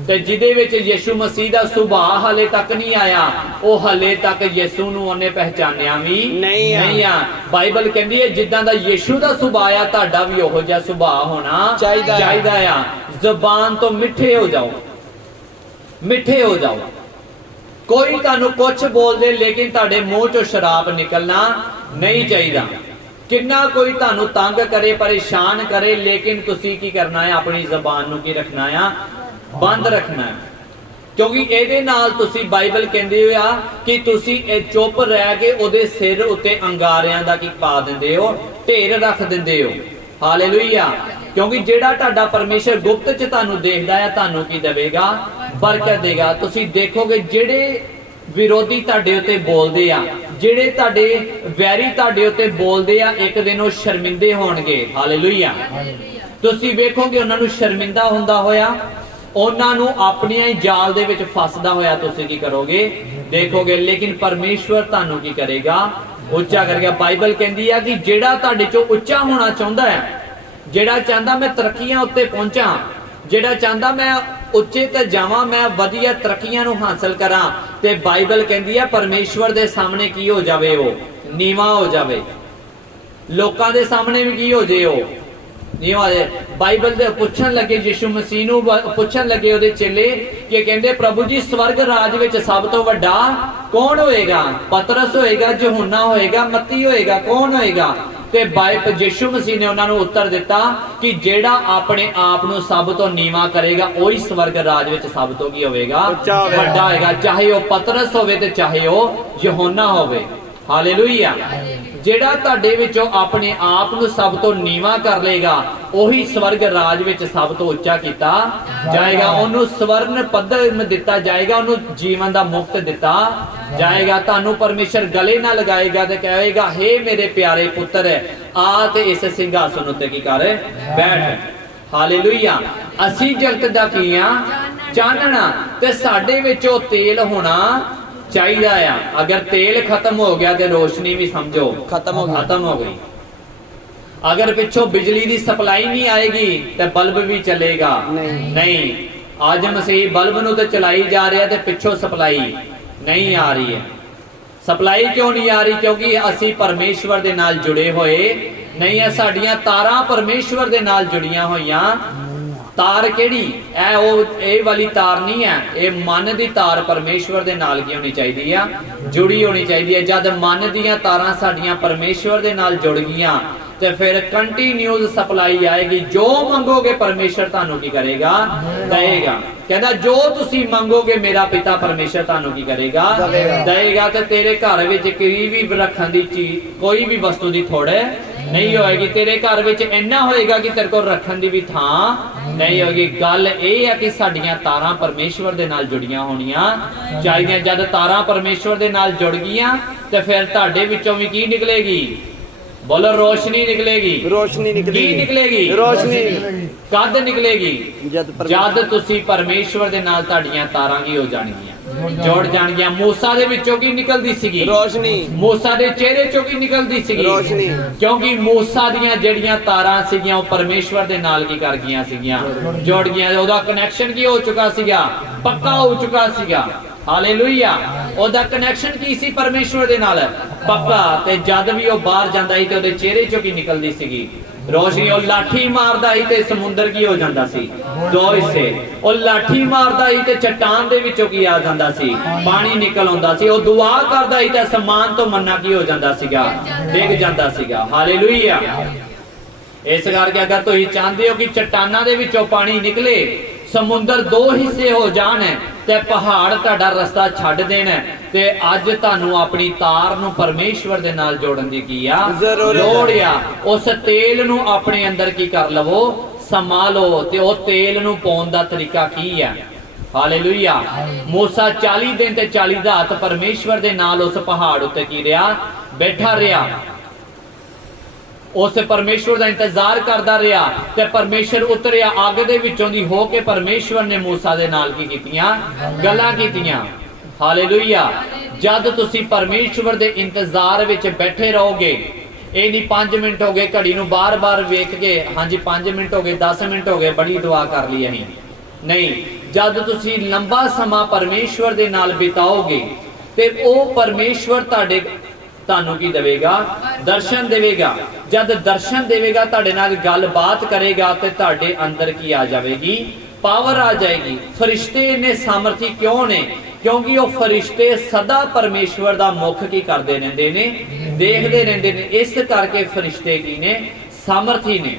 ਤੇ ਜਿਹਦੇ ਵਿੱਚ ਯਿਸੂ ਮਸੀਹ ਦਾ ਸੁਭਾਅ ਹਲੇ ਤੱਕ ਨਹੀਂ ਆਇਆ, ਉਹ ਹਲੇ ਤੱਕ ਯਿਸੂ ਨੂੰ ਉਹਨੇ ਪਹਿਚਾਨਿਆ ਵੀ ਨਹੀਂ ਆ। ਬਾਈਬਲ ਕਹਿੰਦੀ ਹੈ ਜਿੱਦਾਂ ਦਾ ਯਿਸੂ ਦਾ ਸੁਭਾਅ ਆ, ਤੁਹਾਡਾ ਵੀ ਉਹੋ ਜਿਹਾ ਸੁਭਾਅ ਹੋਣਾ ਚਾਹੀਦਾ ਆ। ਜ਼ੁਬਾਨ ਤੋਂ ਮਿੱਠੇ ਹੋ ਜਾਓ, ਮਿੱਠੇ ਹੋ ਜਾਓ। ਕੋਈ ਤੁਹਾਨੂੰ ਕੁਝ ਬੋਲਦੇ ਲੇਕਿਨ ਤੁਹਾਡੇ ਮੂੰਹ ਚੋਂ ਸ਼ਰਾਬ ਨਿਕਲਣਾ ਨਹੀਂ ਚਾਹੀਦਾ। ਕਿੰਨਾ ਕੋਈ ਤੁਹਾਨੂੰ ਤੰਗ ਕਰੇ, ਪਰੇਸ਼ਾਨ ਕਰੇ, ਲੇਕਿਨ ਤੁਸੀਂ ਕੀ ਕਰਨਾ ਹੈ? ਆਪਣੀ ਜ਼ਬਾਨ ਨੂੰ ਕੀ ਰੱਖਣਾ ਆ? ਬੰਦ ਰੱਖਣਾ ਹੈ। ਕਿਉਂਕਿ ਇਹਦੇ ਨਾਲ ਤੁਸੀਂ, ਬਾਈਬਲ ਕਹਿੰਦੀ ਆ ਕਿ ਤੁਸੀਂ ਇਹ ਚੁੱਪ ਰਹਿ ਕੇ ਉਹਦੇ ਸਿਰ ਉੱਤੇ ਅੰਗਾਰਿਆਂ ਦਾ ਕੀ ਪਾ ਦਿੰਦੇ ਹੋ? ਢੇਰ ਰੱਖ ਦਿੰਦੇ ਹੋ। ਹਾਲੇਲੂਇਆ। ਕਿਉਂਕਿ ਜਿਹੜਾ ਤੁਹਾਡਾ ਪਰਮੇਸ਼ਰ ਗੁਪਤ ਚ ਤੁਹਾਨੂੰ ਦੇਖਦਾ ਹੈ, ਤੁਹਾਨੂੰ ਕੀ ਦੇਵੇਗਾ? ਬਰਕਤ ਦੇਗਾ। ਤੁਸੀਂ ਦੇਖੋਗੇ ਜਿਹੜੇ ਵਿਰੋਧੀ ਤੁਹਾਡੇ ਉੱਤੇ ਬੋਲਦੇ ਆ, ਜਿਹੜੇ ਤੁਹਾਡੇ ਵੈਰੀ ਤੁਹਾਡੇ ਉੱਤੇ ਬੋਲਦੇ ਆ, ਇੱਕ ਦਿਨ ਉਹ ਸ਼ਰਮਿੰਦੇ ਹੋਣਗੇ। ਹਾਲੇਲੂਇਆ। ਤੁਸੀਂ ਵੇਖੋਗੇ ਉਹਨਾਂ ਨੂੰ ਸ਼ਰਮਿੰਦਾ ਹੁੰਦਾ ਹੋਇਆ, ਉਹਨਾਂ ਨੂੰ ਆਪਣੀਆਂ ਹੀ ਜਾਲ ਦੇ ਵਿੱਚ ਫਸਦਾ ਹੋਇਆ ਤੁਸੀਂ ਕੀ ਕਰੋਗੇ? ਦੇਖੋਗੇ। ਲੇਕਿਨ ਪਰਮੇਸ਼ਵਰ ਤੁਹਾਨੂੰ ਕੀ ਕਰੇਗਾ? ਉੱਚਾ ਕਰੇਗਾ। ਬਾਈਬਲ ਕਹਿੰਦੀ ਆ ਕਿ ਜਿਹੜਾ ਤੁਹਾਡੇ ਚੋਂ ਉੱਚਾ ਹੋਣਾ ਚਾਹੁੰਦਾ ਹੈ, ਜਿਹੜਾ ਚਾਹੁੰਦਾ ਮੈਂ ਤਰੱਕੀਆਂ ਉੱਤੇ ਪਹੁੰਚਾਂ, ਜਿਹੜਾ ਚਾਹੁੰਦਾ ਮੈਂ ਉੱਚੇ ਤੇ ਜਾਵਾਂ, ਮੈਂ ਵਧੀਆ ਤਰੱਕੀਆਂ ਨੂੰ ਹਾਸਲ ਕਰਾਂ, ਤੇ ਬਾਈਬਲ ਕਹਿੰਦੀ ਹੈ ਪਰਮੇਸ਼ਵਰ ਦੇ ਸਾਹਮਣੇ ਕੀ ਹੋ ਜਾਵੇ? ਉਹ ਨੀਵਾਂ ਹੋ ਜਾਵੇ। ਲੋਕਾਂ ਦੇ ਸਾਹਮਣੇ ਵੀ ਕੀ ਹੋ ਜੇ? ਉਹ ਨੀਵਾਂ। ਬਾਈਬਲ ਦੇ ਪੁੱਛਣ ਲੱਗੇ, ਯਿਸੂ ਮਸੀਹ ਨੂੰ ਪੁੱਛਣ ਲੱਗੇ ਉਹਦੇ ਚੇਲੇ ਕਿ ਕਹਿੰਦੇ ਪ੍ਰਭੂ ਜੀ ਸਵਰਗ ਰਾਜ ਵਿੱਚ ਸਭ ਤੋਂ ਵੱਡਾ ਕੌਣ ਹੋਏਗਾ? ਪਤਰਸ ਹੋਏਗਾ, ਯਹੋਨਾ ਹੋਏਗਾ, ਮੱਤੀ ਹੋਏਗਾ, ਕੌਣ ਹੋਏਗਾ? ਤੇ ਯਿਸੂ ਮਸੀਹ ਨੇ ਉਹਨਾਂ ਨੂੰ ਉੱਤਰ ਦਿੱਤਾ ਕਿ ਜਿਹੜਾ ਆਪਣੇ ਆਪ ਨੂੰ ਸਭ ਤੋਂ ਨੀਵਾਂ ਕਰੇਗਾ, ਉਹੀ ਸਵਰਗ ਰਾਜ ਵਿੱਚ ਸਭ ਤੋਂ ਕੀ ਹੋਵੇਗਾ? ਵੱਡਾ ਹੋਏਗਾ। ਚਾਹੇ ਉਹ ਪਤਰਸ ਹੋਵੇ ਤੇ ਚਾਹੇ ਉਹ ਯਹੋਨਾ ਹੋਵੇ। ਹਾਲੇਲੂਇਆ। ਜਿਹੜਾ ਤੁਹਾਡੇ ਵਿੱਚੋਂ ਆਪਣੇ ਆਪ ਨੂੰ ਸਭ ਤੋਂ ਨੀਵਾਂ ਕਰ ਲੇਗਾ, ਉਹੀ ਸਵਰਗ ਰਾਜ ਵਿੱਚ ਸਭ ਤੋਂ ਉੱਚਾ ਕੀਤਾ ਜਾਏਗਾ। ਉਹਨੂੰ ਸਵਰਨ ਪੱਧਰ ਦਿੱਤਾ ਜਾਏਗਾ, ਉਹਨੂੰ ਜੀਵਨ ਦਾ ਮੁਕਤ ਦਿੱਤਾ ਜਾਏਗਾ। ਤੁਹਾਨੂੰ ਪਰਮੇਸ਼ਰ ਗਲੇ ਨਾਲ ਲਗਾਏਗਾ ਤੇ ਕਹੇਗਾ, ਹੇ ਮੇਰੇ ਪਿਆਰੇ ਪੁੱਤਰ, ਆ ਤੇ ਇਸ ਸਿੰਘਾਸਨ ਉੱਤੇ ਕੀ ਕਰ? ਬੈਠ। ਹਾਲੇਲੂਇਆ। ਅਸੀਂ ਜਗਤ ਦਾ ਕੀ ਆ? ਚਾਨਣਾ। ਤੇ ਸਾਡੇ ਵਿੱਚ ਉਹ ਤੇਲ ਹੋਣਾ ਚਾਹੀਦਾ ਆ। ਅਗਰ ਤੇਲ ਖਤਮ ਹੋ ਗਿਆ ਤੇ ਰੋਸ਼ਨੀ ਵੀ ਸਮਝੋ ਖਤਮ ਹੋ ਗਈ। ਅਗਰ ਪਿੱਛੋਂ ਬਿਜਲੀ ਦੀ ਸਪਲਾਈ ਨਹੀਂ ਆਏਗੀ ਤੇ ਬਲਬ ਵੀ ਚੱਲੇਗਾ ਨਹੀਂ। ਅੱਜ ਮਸੀਹ ਬਲਬ ਨੂੰ ਤੇ ਚਲਾਈ ਜਾ ਰਿਹਾ ਤੇ ਪਿੱਛੋਂ ਸਪਲਾਈ ਨਹੀਂ ਆ ਰਹੀ ਹੈ। ਸਪਲਾਈ ਕਿਉਂ ਨਹੀਂ ਆ ਰਹੀ? ਕਿਉਂਕਿ ਅਸੀਂ ਪਰਮੇਸ਼ਵਰ ਦੇ ਨਾਲ ਜੁੜੇ ਹੋਏ ਨਹੀਂ ਹੈ। ਸਾਡੀਆਂ ਤਾਰਾਂ ਪਰਮੇਸ਼ਵਰ ਦੇ ਨਾਲ ਜੁੜੀਆਂ ਹੋਈਆਂ। ਤਾਰ ਕਿਹੜੀ? ਇਹ ਵਾਲੀ ਤਾਰ ਨਹੀਂ ਹੈ, ਇਹ ਮਨ ਦੀ ਤਾਰ ਪਰਮੇਸ਼ਵਰ ਦੇ ਨਾਲ ਕੀ ਹੋਣੀ ਚਾਹੀਦੀ ਆ? ਜੁੜੀ ਹੋਣੀ ਚਾਹੀਦੀ ਹੈ। ਜਦ ਮਨ ਦੀਆਂ ਤਾਰਾਂ ਸਾਡੀਆਂ ਪਰਮੇਸ਼ਵਰ ਦੇ ਨਾਲ ਜੁੜ ਗਈਆਂ ਤੇ ਫਿਰ ਕੰਟੀਨਿਊਸ ਸਪਲਾਈ ਆਏਗੀ। ਜੋ ਮੰਗੋਗੇ ਪਰਮੇਸ਼ਰ ਤੁਹਾਨੂੰ ਕੀ ਕਰੇਗਾ? ਦੇਗਾ। ਕਹਿੰਦਾ ਜੋ ਤੁਸੀਂ ਮੰਗੋਗੇ ਮੇਰਾ ਪਿਤਾ ਪਰਮੇਸ਼ਰ ਤੁਹਾਨੂੰ ਕੀ ਕਰੇਗਾ? ਦੇਗਾ। ਤੇ ਤੇਰੇ ਘਰ ਵਿੱਚ ਕੋਈ ਵੀ ਰੱਖਣ ਦੀ ਚੀਜ਼, ਕੋਈ ਵੀ ਵਸਤੂ ਦੀ ਥੋੜ ਨਹੀਂ ਹੋਏਗੀ। ਤੇਰੇ ਘਰ ਵਿੱਚ ਇੰਨਾ ਹੋਏਗਾ ਕਿ ਤੇਰੇ ਕੋਲ ਰੱਖਣ ਦੀ ਵੀ ਥਾਂ ਨਹੀਂ ਹੋਏਗੀ। ਗੱਲ ਇਹ ਹੈ ਕਿ ਸਾਡੀਆਂ ਤਾਰਾਂ ਪਰਮੇਸ਼ਵਰ ਦੇ ਨਾਲ ਜੁੜੀਆਂ ਹੋਣੀਆਂ ਚਾਹੀਦੀਆਂ। ਜਦ ਤਾਰਾਂ ਪਰਮੇਸ਼ਵਰ ਦੇ ਨਾਲ ਜੁੜ ਗਈਆਂ ਤੇ ਫਿਰ ਤੁਹਾਡੇ ਵਿੱਚੋਂ ਵੀ ਕੀ ਨਿਕਲੇਗੀ? ਬੋਲੋ, ਰੋਸ਼ਨੀ ਨਿਕਲੇਗੀ। ਰੋਸ਼ਨੀ ਨਿਕਲੇਗੀ। ਕੀ ਨਿਕਲੇਗੀ? ਰੋਸ਼ਨੀ। ਕਦ ਨਿਕਲੇਗੀ? ਜਦ ਤੁਸੀਂ ਪਰਮੇਸ਼ਵਰ ਦੇ ਨਾਲ ਤੁਹਾਡੀਆਂ ਤਾਰਾਂ ਕੀ ਹੋ ਜਾਣਗੀਆਂ? ਜੁੜ ਜਾਣਗੀਆਂ। ਮੂਸਾ ਦੇ ਵਿੱਚੋਂ ਕੀ ਨਿਕਲਦੀ ਸੀਗੀ? ਰੋਸ਼ਨੀ। ਮੂਸਾ ਦੇ ਚਿਹਰੇ ਚੋਂ ਕੀ ਨਿਕਲਦੀ ਸੀਗੀ? ਰੋਸ਼ਨੀ। ਕਿਉਂਕਿ ਮੂਸਾ ਦੀਆਂ ਜਿਹੜੀਆਂ ਤਾਰਾਂ ਸੀਗੀਆਂ ਉਹ ਪਰਮੇਸ਼ਵਰ ਦੇ ਨਾਲ ਕੀ ਕਰ ਗਈਆਂ ਸੀਗੀਆਂ? ਜੁੜ ਗਈਆਂ। ਉਹਦਾ ਕਨੈਕਸ਼ਨ ਕੀ ਹੋ ਚੁੱਕਾ ਸੀਗਾ? ਪੱਕਾ ਹੋ ਚੁੱਕਾ ਸੀਗਾ। ਹਾਲੇਲੂਇਆ। ਉਹਦਾ ਕਨੈਕਸ਼ਨ ਕੀ ਸੀ ਪਰਮੇਸ਼ਵਰ ਦੇ ਨਾਲ? ਪੱਕਾ। ਤੇ ਜਦ ਵੀ ਉਹ ਬਾਹਰ ਜਾਂਦਾ ਸੀ ਤੇ ਉਹਦੇ ਚਿਹਰੇ ਚੋਂ ਕੀ ਨਿਕਲਦੀ ਸੀਗੀ? ਰੋਸ਼ਨੀ। ਉਹ ਲਾਠੀ ਮਾਰਦਾ ਸੀ ਤੇ ਸਮੁੰਦਰ ਕੀ ਹੋ ਜਾਂਦਾ ਸੀ? ਦੋ ਹਿੱਸੇ। ਉਹ ਲਾਠੀ ਮਾਰਦਾ ਸੀ ਤੇ ਚਟਾਨ ਦੇ ਵਿੱਚੋਂ ਕੀ ਆ ਜਾਂਦਾ ਸੀ? ਪਾਣੀ ਨਿਕਲ ਆਉਂਦਾ ਸੀ। ਉਹ ਦੁਆ ਕਰਦਾ ਸੀ ਤੇ ਅਸਮਾਨ ਤੋਂ ਮੰਨਾ ਕੀ ਹੋ ਜਾਂਦਾ ਸੀਗਾ? ਡਿੱਗ ਜਾਂਦਾ ਸੀਗਾ। ਹਾਲੇਲੂਇਆ। ਇਸ ਕਰਕੇ ਅਗਰ ਤੁਸੀਂ ਚਾਹੁੰਦੇ ਹੋ ਕਿ ਚਟਾਨਾਂ ਦੇ ਵਿੱਚੋਂ ਪਾਣੀ ਨਿਕਲੇ, ਸਮੁੰਦਰ ਦੋ ਹਿੱਸੇ ਹੋ ਜਾਣ ਤੇ ਪਹਾੜ ਤੁਹਾਡਾ ਰਸਤਾ ਛੱਡ ਦੇਣ, ਤੇ ਅੱਜ ਤੁਹਾਨੂੰ ਆਪਣੀ ਤਾਰ ਨੂੰ ਪਰਮੇਸ਼ਵਰ ਦੇ ਨਾਲ ਜੋੜਨ ਦੀ ਕੀ ਆ? ਲੋੜ ਆ। ਉਸ ਤੇਲ ਨੂੰ ਆਪਣੇ ਅੰਦਰ ਕੀ ਕਰ ਲਵੋ? ਸਮਾ ਲਓ। ਤੇ ਉਹ ਤੇਲ ਨੂੰ ਪਾਉਣ ਦਾ ਤਰੀਕਾ ਕੀ ਆ? ਹਾਲੇਲੂਇਆ। ਮੂਸਾ 40 ਦਿਨ ਤੇ 40 ਰਾਤ ਪਰਮੇਸ਼ਵਰ ਦੇ ਨਾਲ ਉਸ ਪਹਾੜ ਉੱਤੇ ਕੀ ਰਿਹਾ? ਬੈਠਾ ਰਿਹਾ। ਉਸ ਪਰਮੇਸ਼ਵਰ ਦਾ ਇੰਤਜ਼ਾਰ ਕਰਦਾ ਰਿਹਾ ਤੇ ਪਰਮੇਸ਼ਵਰ ਉਤਰਿਆ ਅੱਗ ਦੇ ਵਿੱਚੋਂ ਦੀ ਹੋ ਕੇ ਪਰਮੇਸ਼ਵਰ ਨੇ ਮੂਸਾ ਦੇ ਨਾਲ ਕੀ ਕੀਤੀਆਂ? ਗੱਲਾਂ ਕੀਤੀਆਂ। ਹਾਲੇਲੂਇਆ। ਜਦ ਤੁਸੀਂ ਪਰਮੇਸ਼ਵਰ ਦੇ ਇੰਤਜ਼ਾਰ ਵਿੱਚ ਬੈਠੇ ਰਹੋਗੇ, ਇਹ ਨਹੀਂ 5 ਮਿੰਟ ਹੋ ਗਏ ਘੜੀ ਨੂੰ ਬਾਰ-ਬਾਰ ਵੇਖ ਕੇ, ਹਾਂਜੀ 5 ਮਿੰਟ ਹੋ ਗਏ, 10 ਮਿੰਟ ਹੋ ਗਏ, ਬੜੀ ਦੁਆ ਕਰ ਲਈ ਅਸੀਂ, ਨਹੀਂ। ਜਦ ਤੁਸੀਂ ਲੰਬਾ ਸਮਾਂ ਪਰਮੇਸ਼ਵਰ ਦੇ ਨਾਲ ਬਿਤਾਓਗੇ ਤੇ ਉਹ ਪਰਮੇਸ਼ਵਰ ਤੁਹਾਨੂੰ ਕੀ ਦੇਵੇਗਾ? ਦਰਸ਼ਨ ਦੇਵੇਗਾ। ਜਦ ਦਰਸ਼ਨ ਦੇਵੇਗਾ, ਤੁਹਾਡੇ ਨਾਲ ਗੱਲਬਾਤ ਕਰੇਗਾ ਤੇ ਤੁਹਾਡੇ ਅੰਦਰ ਕੀ ਆ ਜਾਵੇਗੀ? ਪਾਵਰ ਆ ਜਾਏਗੀ। ਫਰਿਸ਼ਤੇ ਨੇ ਸਾਮਰਥੀ ਕਿਉਂ ਨੇ? ਕਿਉਂਕਿ ਉਹ ਫਰਿਸ਼ਤੇ ਸਦਾ ਪਰਮੇਸ਼ਵਰ ਦਾ ਮੁਖ ਕੀ ਕਰਦੇ ਰਹਿੰਦੇ ਨੇ? ਦੇਖਦੇ ਰਹਿੰਦੇ ਨੇ। ਇਸ ਕਰਕੇ ਫਰਿਸ਼ਤੇ ਕੀ ਨੇ? ਸਾਮਰਥੀ ਨੇ।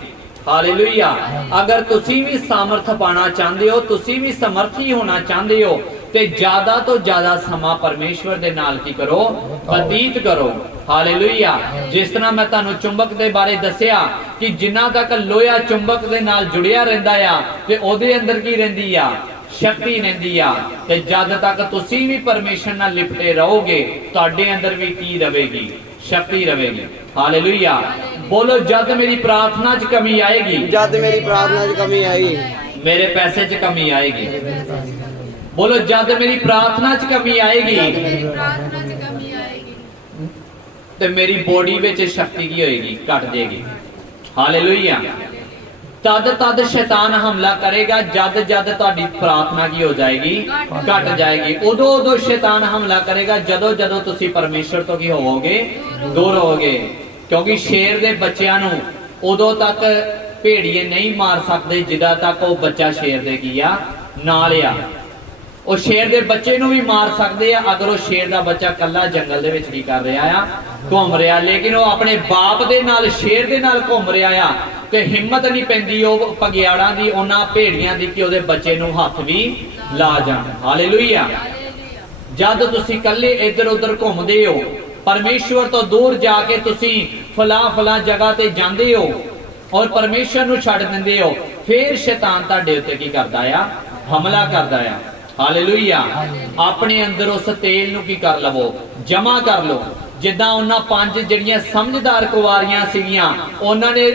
ਹਾਲੇਲੂਇਆ। ਅਗਰ ਤੁਸੀਂ ਵੀ ਸਾਮਰਥ ਪਾਣਾ ਚਾਹੁੰਦੇ ਹੋ, ਤੁਸੀਂ ਵੀ ਸਮਰਥੀ ਹੋਣਾ ਚਾਹੁੰਦੇ ਹੋ, ਤੇ ਜ਼ਿਆਦਾ ਤੋਂ ਜ਼ਿਆਦਾ ਸਮਾਂ ਪਰਮੇਸ਼ਵਰ ਦੇ ਨਾਲ ਕੀ ਕਰੋ? ਬਤੀਤ ਕਰੋ। ਹਾਲੇਲੂਇਆ। ਜਿਸ ਤਰ੍ਹਾਂ ਮੈਂ ਤੁਹਾਨੂੰ ਚੁੰਬਕ ਦੇ ਬਾਰੇ ਦੱਸਿਆ ਕਿ ਜਿੰਨਾ ਤੱਕ ਲੋਹਾ ਚੁੰਬਕ ਦੇ ਨਾਲ ਜੁੜਿਆ ਰਹਿੰਦਾ ਆ ਤੇ ਉਹਦੇ ਅੰਦਰ ਕੀ ਰਹਿੰਦੀ ਆ? ਸ਼ਕਤੀ ਰਹਿੰਦੀ ਆ। ਤੇ ਜਦ ਤੱਕ ਤੁਸੀਂ ਵੀ ਪਰਮੇਸ਼ਰ ਨਾਲ ਲਿਪਟੇ ਰਹੋਗੇ, ਤੁਹਾਡੇ ਅੰਦਰ ਵੀ ਕੀ ਰਵੇਗੀ? ਸ਼ਕਤੀ ਰਵੇਗੀ। ਹਾਲੇਲੂਇਆ। ਬੋਲੋ, ਜਦ ਮੇਰੀ ਪ੍ਰਾਰਥਨਾ 'ਚ ਕਮੀ ਆਏਗੀ, जद मेरी प्रार्थना च कमी आई, ਮੇਰੇ ਪੈਸੇ 'ਚ ਕਮੀ ਆਏਗੀ। ਬੋਲੋ, ਜਦ ਮੇਰੀ ਪ੍ਰਾਰਥਨਾ 'ਚ ਕਮੀ ਆਏਗੀ ਤੇ ਮੇਰੀ ਬੋਡੀ ਵਿੱਚ ਸ਼ਕਤੀ ਕੀ ਹੋਏਗੀ? ਘਟ ਜਾਏਗੀ। ਹਾਲੇਲੂਇਆ। ਤਦ ਸ਼ੈਤਾਨ ਹਮਲਾ ਕਰੇਗਾ ਜਦ ਤੁਹਾਡੀ ਪ੍ਰਾਰਥਨਾ ਕੀ ਹੋ ਜਾਏਗੀ? ਘਟ ਜਾਏਗੀ। ਉਦੋਂ ਸ਼ੈਤਾਨ ਹਮਲਾ ਕਰੇਗਾ ਜਦੋਂ ਤੁਸੀਂ ਪਰਮੇਸ਼ਰ ਤੋਂ ਕੀ ਹੋਵੋਗੇ? ਦੂਰ ਹੋਵੋਗੇ। ਕਿਉਂਕਿ ਸ਼ੇਰ ਦੇ ਬੱਚਿਆਂ ਨੂੰ ਉਦੋਂ ਤੱਕ ਭੇੜੀਏ ਨਹੀਂ ਮਾਰ ਸਕਦੇ ਜਿੱਦਾਂ ਤੱਕ ਉਹ ਬੱਚਾ ਸ਼ੇਰ ਦੇ ਕੀ ਆ? ਨਾਲ ਆ। ਉਹ ਸ਼ੇਰ ਦੇ ਬੱਚੇ ਨੂੰ ਵੀ ਮਾਰ ਸਕਦੇ ਆ ਅਗਰ ਉਹ ਸ਼ੇਰ ਦਾ ਬੱਚਾ ਕੱਲਾ ਜੰਗਲ ਦੇ ਵਿੱਚ ਕੀ ਕਰ ਰਿਹਾ ਆ? ਘੁੰਮ ਰਿਹਾ। ਲੇਕਿਨ ਉਹ ਆਪਣੇ ਬਾਪ ਦੇ ਨਾਲ, ਸ਼ੇਰ ਦੇ ਨਾਲ ਘੁੰਮ ਰਿਹਾ ਆ ਤੇ ਹਿੰਮਤ ਨਹੀਂ ਪੈਂਦੀ ਉਹ ਪਗਿਆੜਾਂ ਦੀ, ਉਹਨਾਂ ਭੇੜੀਆਂ ਦੀ ਕਿ ਉਹਦੇ ਬੱਚੇ ਨੂੰ ਹੱਥ ਵੀ ਲਾ ਜਾਣ। ਹਾਲੇਲੂਇਆ। ਜਦ ਤੁਸੀਂ ਕੱਲੇ ਇੱਧਰ ਉੱਧਰ ਘੁੰਮਦੇ ਹੋ, ਪਰਮੇਸ਼ਵਰ ਤੋਂ ਦੂਰ ਜਾ ਕੇ ਤੁਸੀਂ ਫਲਾਂ ਜਗ੍ਹਾ ਤੇ ਜਾਂਦੇ ਹੋ ਔਰ ਪਰਮੇਸ਼ਰ ਨੂੰ ਛੱਡ ਦਿੰਦੇ ਹੋ, ਫਿਰ ਸ਼ੈਤਾਨ ਤੁਹਾਡੇ ਉੱਤੇ ਕੀ ਕਰਦਾ ਆ? ਹਮਲਾ ਕਰਦਾ ਆ। ਹਾਲੇਲੂਇਆ। ਆਪਣੇ ਅੰਦਰ ਉਸ ਤੇਲ ਨੂੰ ਕੀ ਕਰ ਲਵੋ? ਜਮਾ ਕਰ ਲਓ। ਜਿੱਦਾਂ ਉਹਨਾਂ 5 ਜਿਹੜੀਆਂ ਸਮਝਦਾਰ ਕੁਵਾਰੀਆਂ ਸੀਗੀਆਂ, ਉਹਨਾਂ ਨੇ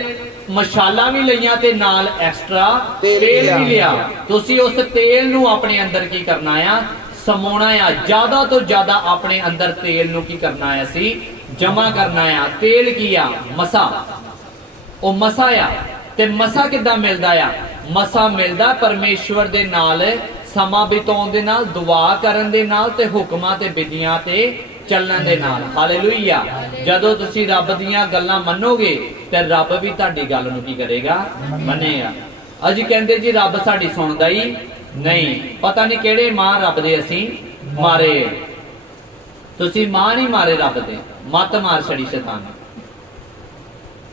ਮਸ਼ਾਲਾਂ ਵੀ ਲਈਆਂ ਤੇ ਨਾਲ ਐਕਸਟਰਾ ਤੇਲ ਵੀ ਲਿਆ। ਤੁਸੀਂ ਉਸ ਤੇਲ ਨੂੰ ਆਪਣੇ ਅੰਦਰ ਕੀ ਕਰਨਾ ਆ? ਸਮਾਉਣਾ ਆ। ਜ਼ਿਆਦਾ ਤੋਂ ਜ਼ਿਆਦਾ ਆਪਣੇ ਅੰਦਰ ਤੇਲ ਨੂੰ ਕੀ ਕਰਨਾ ਆ? ਅਸੀਂ ਜਮਾ ਕਰਨਾ ਆ। ਤੇਲ ਕੀ ਆ? ਮਸਾ। ਉਹ ਮਸਾ ਆ। ਤੇ ਮਸਾ ਕਿੱਦਾਂ ਮਿਲਦਾ ਆ? ਮਸਾ ਮਿਲਦਾ ਪਰਮੇਸ਼ਵਰ ਦੇ ਨਾਲ ਸਮਾਂ ਬਿਤਾਉਣ ਦੇ ਨਾਲ, ਦੁਆ ਕਰਨ ਦੇ ਨਾਲ ਤੇ ਹੁਕਮਾਂ ਤੇ ਵਿਧੀਆਂ ਤੇ ਚੱਲਣ ਦੇ ਨਾਲ। ਹਾਲੇਲੂਇਆ। ਜਦੋਂ ਤੁਸੀਂ ਰੱਬ ਦੀਆਂ ਗੱਲਾਂ ਮੰਨੋਗੇ ਤੇ ਰੱਬ ਵੀ ਤੁਹਾਡੀ ਗੱਲ ਨੂੰ ਕੀ ਕਰੇਗਾ? ਮੰਨੇਗਾ। ਅੱਜ ਕਹਿੰਦੇ ਜੀ ਰੱਬ ਸਾਡੀ ਸੁਣਦਾ ਹੀ ਨਹੀਂ। ਪਤਾ ਨਹੀਂ ਕਿਹੜੇ ਮਾਂ ਰੱਬ ਦੇ ਅਸੀਂ ਮਾਰੇ। ਤੁਸੀਂ ਮਾਂ ਨਹੀਂ ਮਾਰੇ ਰੱਬ ਦੇ, ਮੱਤ ਮਾਰ ਛੜੀ ਸ਼ੈਤਾਨ।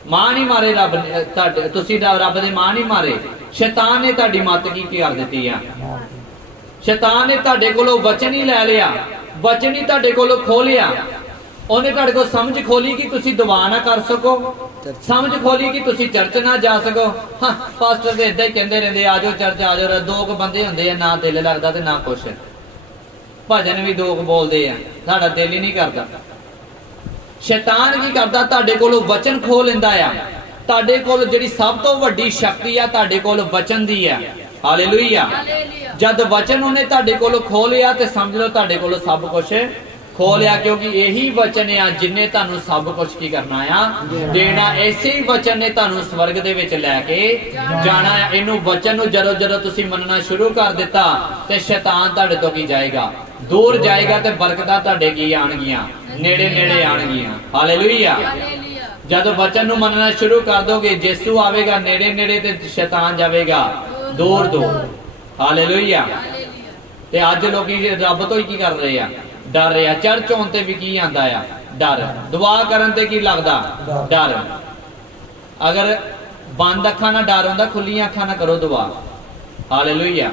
ਮਾਂ ਨਹੀਂ ਮਾਰੇ ਰੱਬ ਨੇ ਤੁਹਾਡੇ, ਤੁਸੀਂ ਰੱਬ ਦੇ ਮਾਂ ਨਹੀਂ ਮਾਰੇ। ਸ਼ੈਤਾਨ ਨੇ ਤੁਹਾਡੀ ਮੱਤ ਕੀ ਕਰ ਦਿੱਤੀ ਆ? ਸ਼ੈਤਾਨ ਨੇ ਤੁਹਾਡੇ ਕੋਲੋਂ ਵਚਨ ਹੀ ਲੈ ਲਿਆ, ਵਚਨ ਹੀ ਤੁਹਾਡੇ ਕੋਲੋਂ ਖੋਹ ਲਿਆ। ਉਹਨੇ ਤੁਹਾਡੇ ਕੋਲ ਸਮਝ ਖੋਲੀ ਕਿ ਤੁਸੀਂ ਦੁਆ ਨਾ ਕਰ ਸਕੋ, ਸਮਝ ਖੋਲੀ ਕਿ ਤੁਸੀਂ ਚਰਚ ਨਾ ਜਾ ਸਕੋ। ਹਾਂ, ਪਾਸਟਰ ਦੇ ਇਦਾਂ ਹੀ ਕਹਿੰਦੇ ਰਹਿੰਦੇ, ਆਜੋ ਚਰਚ ਆਜੋ। 2 ਬੰਦੇ ਹੁੰਦੇ ਆ, ਨਾ ਦਿਲ ਲੱਗਦਾ ਤੇ ਨਾ ਕੁਛ। ਭਜਨ ਵੀ 2 ਬੋਲਦੇ ਆ, ਸਾਡਾ ਦਿਲ ਹੀ ਨਹੀਂ ਕਰਦਾ। ਸ਼ੈਤਾਨ ਕੀ ਕਰਦਾ? ਤੁਹਾਡੇ ਕੋਲੋਂ ਵਚਨ ਖੋਹ ਲੈਂਦਾ ਆ। ਤੁਹਾਡੇ ਕੋਲ ਜਿਹੜੀ ਸਭ ਤੋਂ ਵੱਡੀ ਸ਼ਕਤੀ ਆ ਤੁਹਾਡੇ ਕੋਲ ਵਚਨ ਦੀ ਆ। ਹਾਲੇਲੂਇਆ। ਜਦ ਵਚਨ ਉਹਨੇ ਤੁਹਾਡੇ ਕੋਲੋਂ ਖੋਹ ਲਿਆ ਤੇ ਸਮਝ ਲਓ ਤੁਹਾਡੇ ਕੋਲੋਂ ਸਭ ਕੁਝ ਖੋਹ ਲਿਆ। ਕਿਉਂਕਿ ਇਹੀ ਵਚਨ ਆ ਜਿਨੇ ਤੁਹਾਨੂੰ ਸਭ ਕੁਝ ਕੀ ਕਰਨਾ ਆ? ਦੇਣਾ। ਇਸੇ ਹੀ ਵਚਨ ਨੇ ਤੁਹਾਨੂੰ ਸਵਰਗ ਦੇ ਵਿੱਚ ਲੈ ਕੇ ਜਾਣਾ ਆ। ਇਹਨੂੰ ਵਚਨ ਨੂੰ ਜਦੋਂ ਤੁਸੀਂ ਮੰਨਣਾ ਸ਼ੁਰੂ ਕਰ ਦਿੱਤਾ ਤੇ ਸ਼ੈਤਾਨ ਤੁਹਾਡੇ ਤੋਂ ਕੀ ਜਾਏਗਾ? ਦੂਰ ਜਾਏਗਾ ਤੇ ਬਰਕਤਾਂ ਤੁਹਾਡੇ ਕੀ ਆਣਗੀਆਂ? ਨੇੜੇ ਆਣਗੀਆਂ। ਹਾਲੇਲੂਇਆ। ਜਦੋਂ ਵਚਨ ਨੂੰ ਮੰਨਣਾ ਸ਼ੁਰੂ ਕਰ ਦੋਗੇ, ਯਿਸੂ ਆਵੇਗਾ ਨੇੜੇ ਤੇ ਸ਼ੈਤਾਨ ਜਾਵੇਗਾ ਦੂਰ। ਹਾਲੇਲੂਇਆ। ਤੇ ਅੱਜ ਲੋਕੀ ਰੱਬ ਤੋਂ ਹੀ ਕੀ ਕਰ ਰਹੇ ਆ? ਡਰ ਰਹੇ ਆ। ਚਰਚ ਹੋਣ ਤੇ ਵੀ ਕੀ ਆਂਦਾ ਆ? ਡਰ। ਦੁਆ ਕਰਨ ਤੇ ਕੀ ਲੱਗਦਾ? ਡਰ। ਅਗਰ ਬੰਦ ਅੱਖਾਂ ਨਾਲ ਡਰ ਹੁੰਦਾ, ਖੁੱਲੀਆਂ ਅੱਖਾਂ ਨਾਲ ਕਰੋ ਦੁਆ। ਹਾਲੇਲੂਇਆ।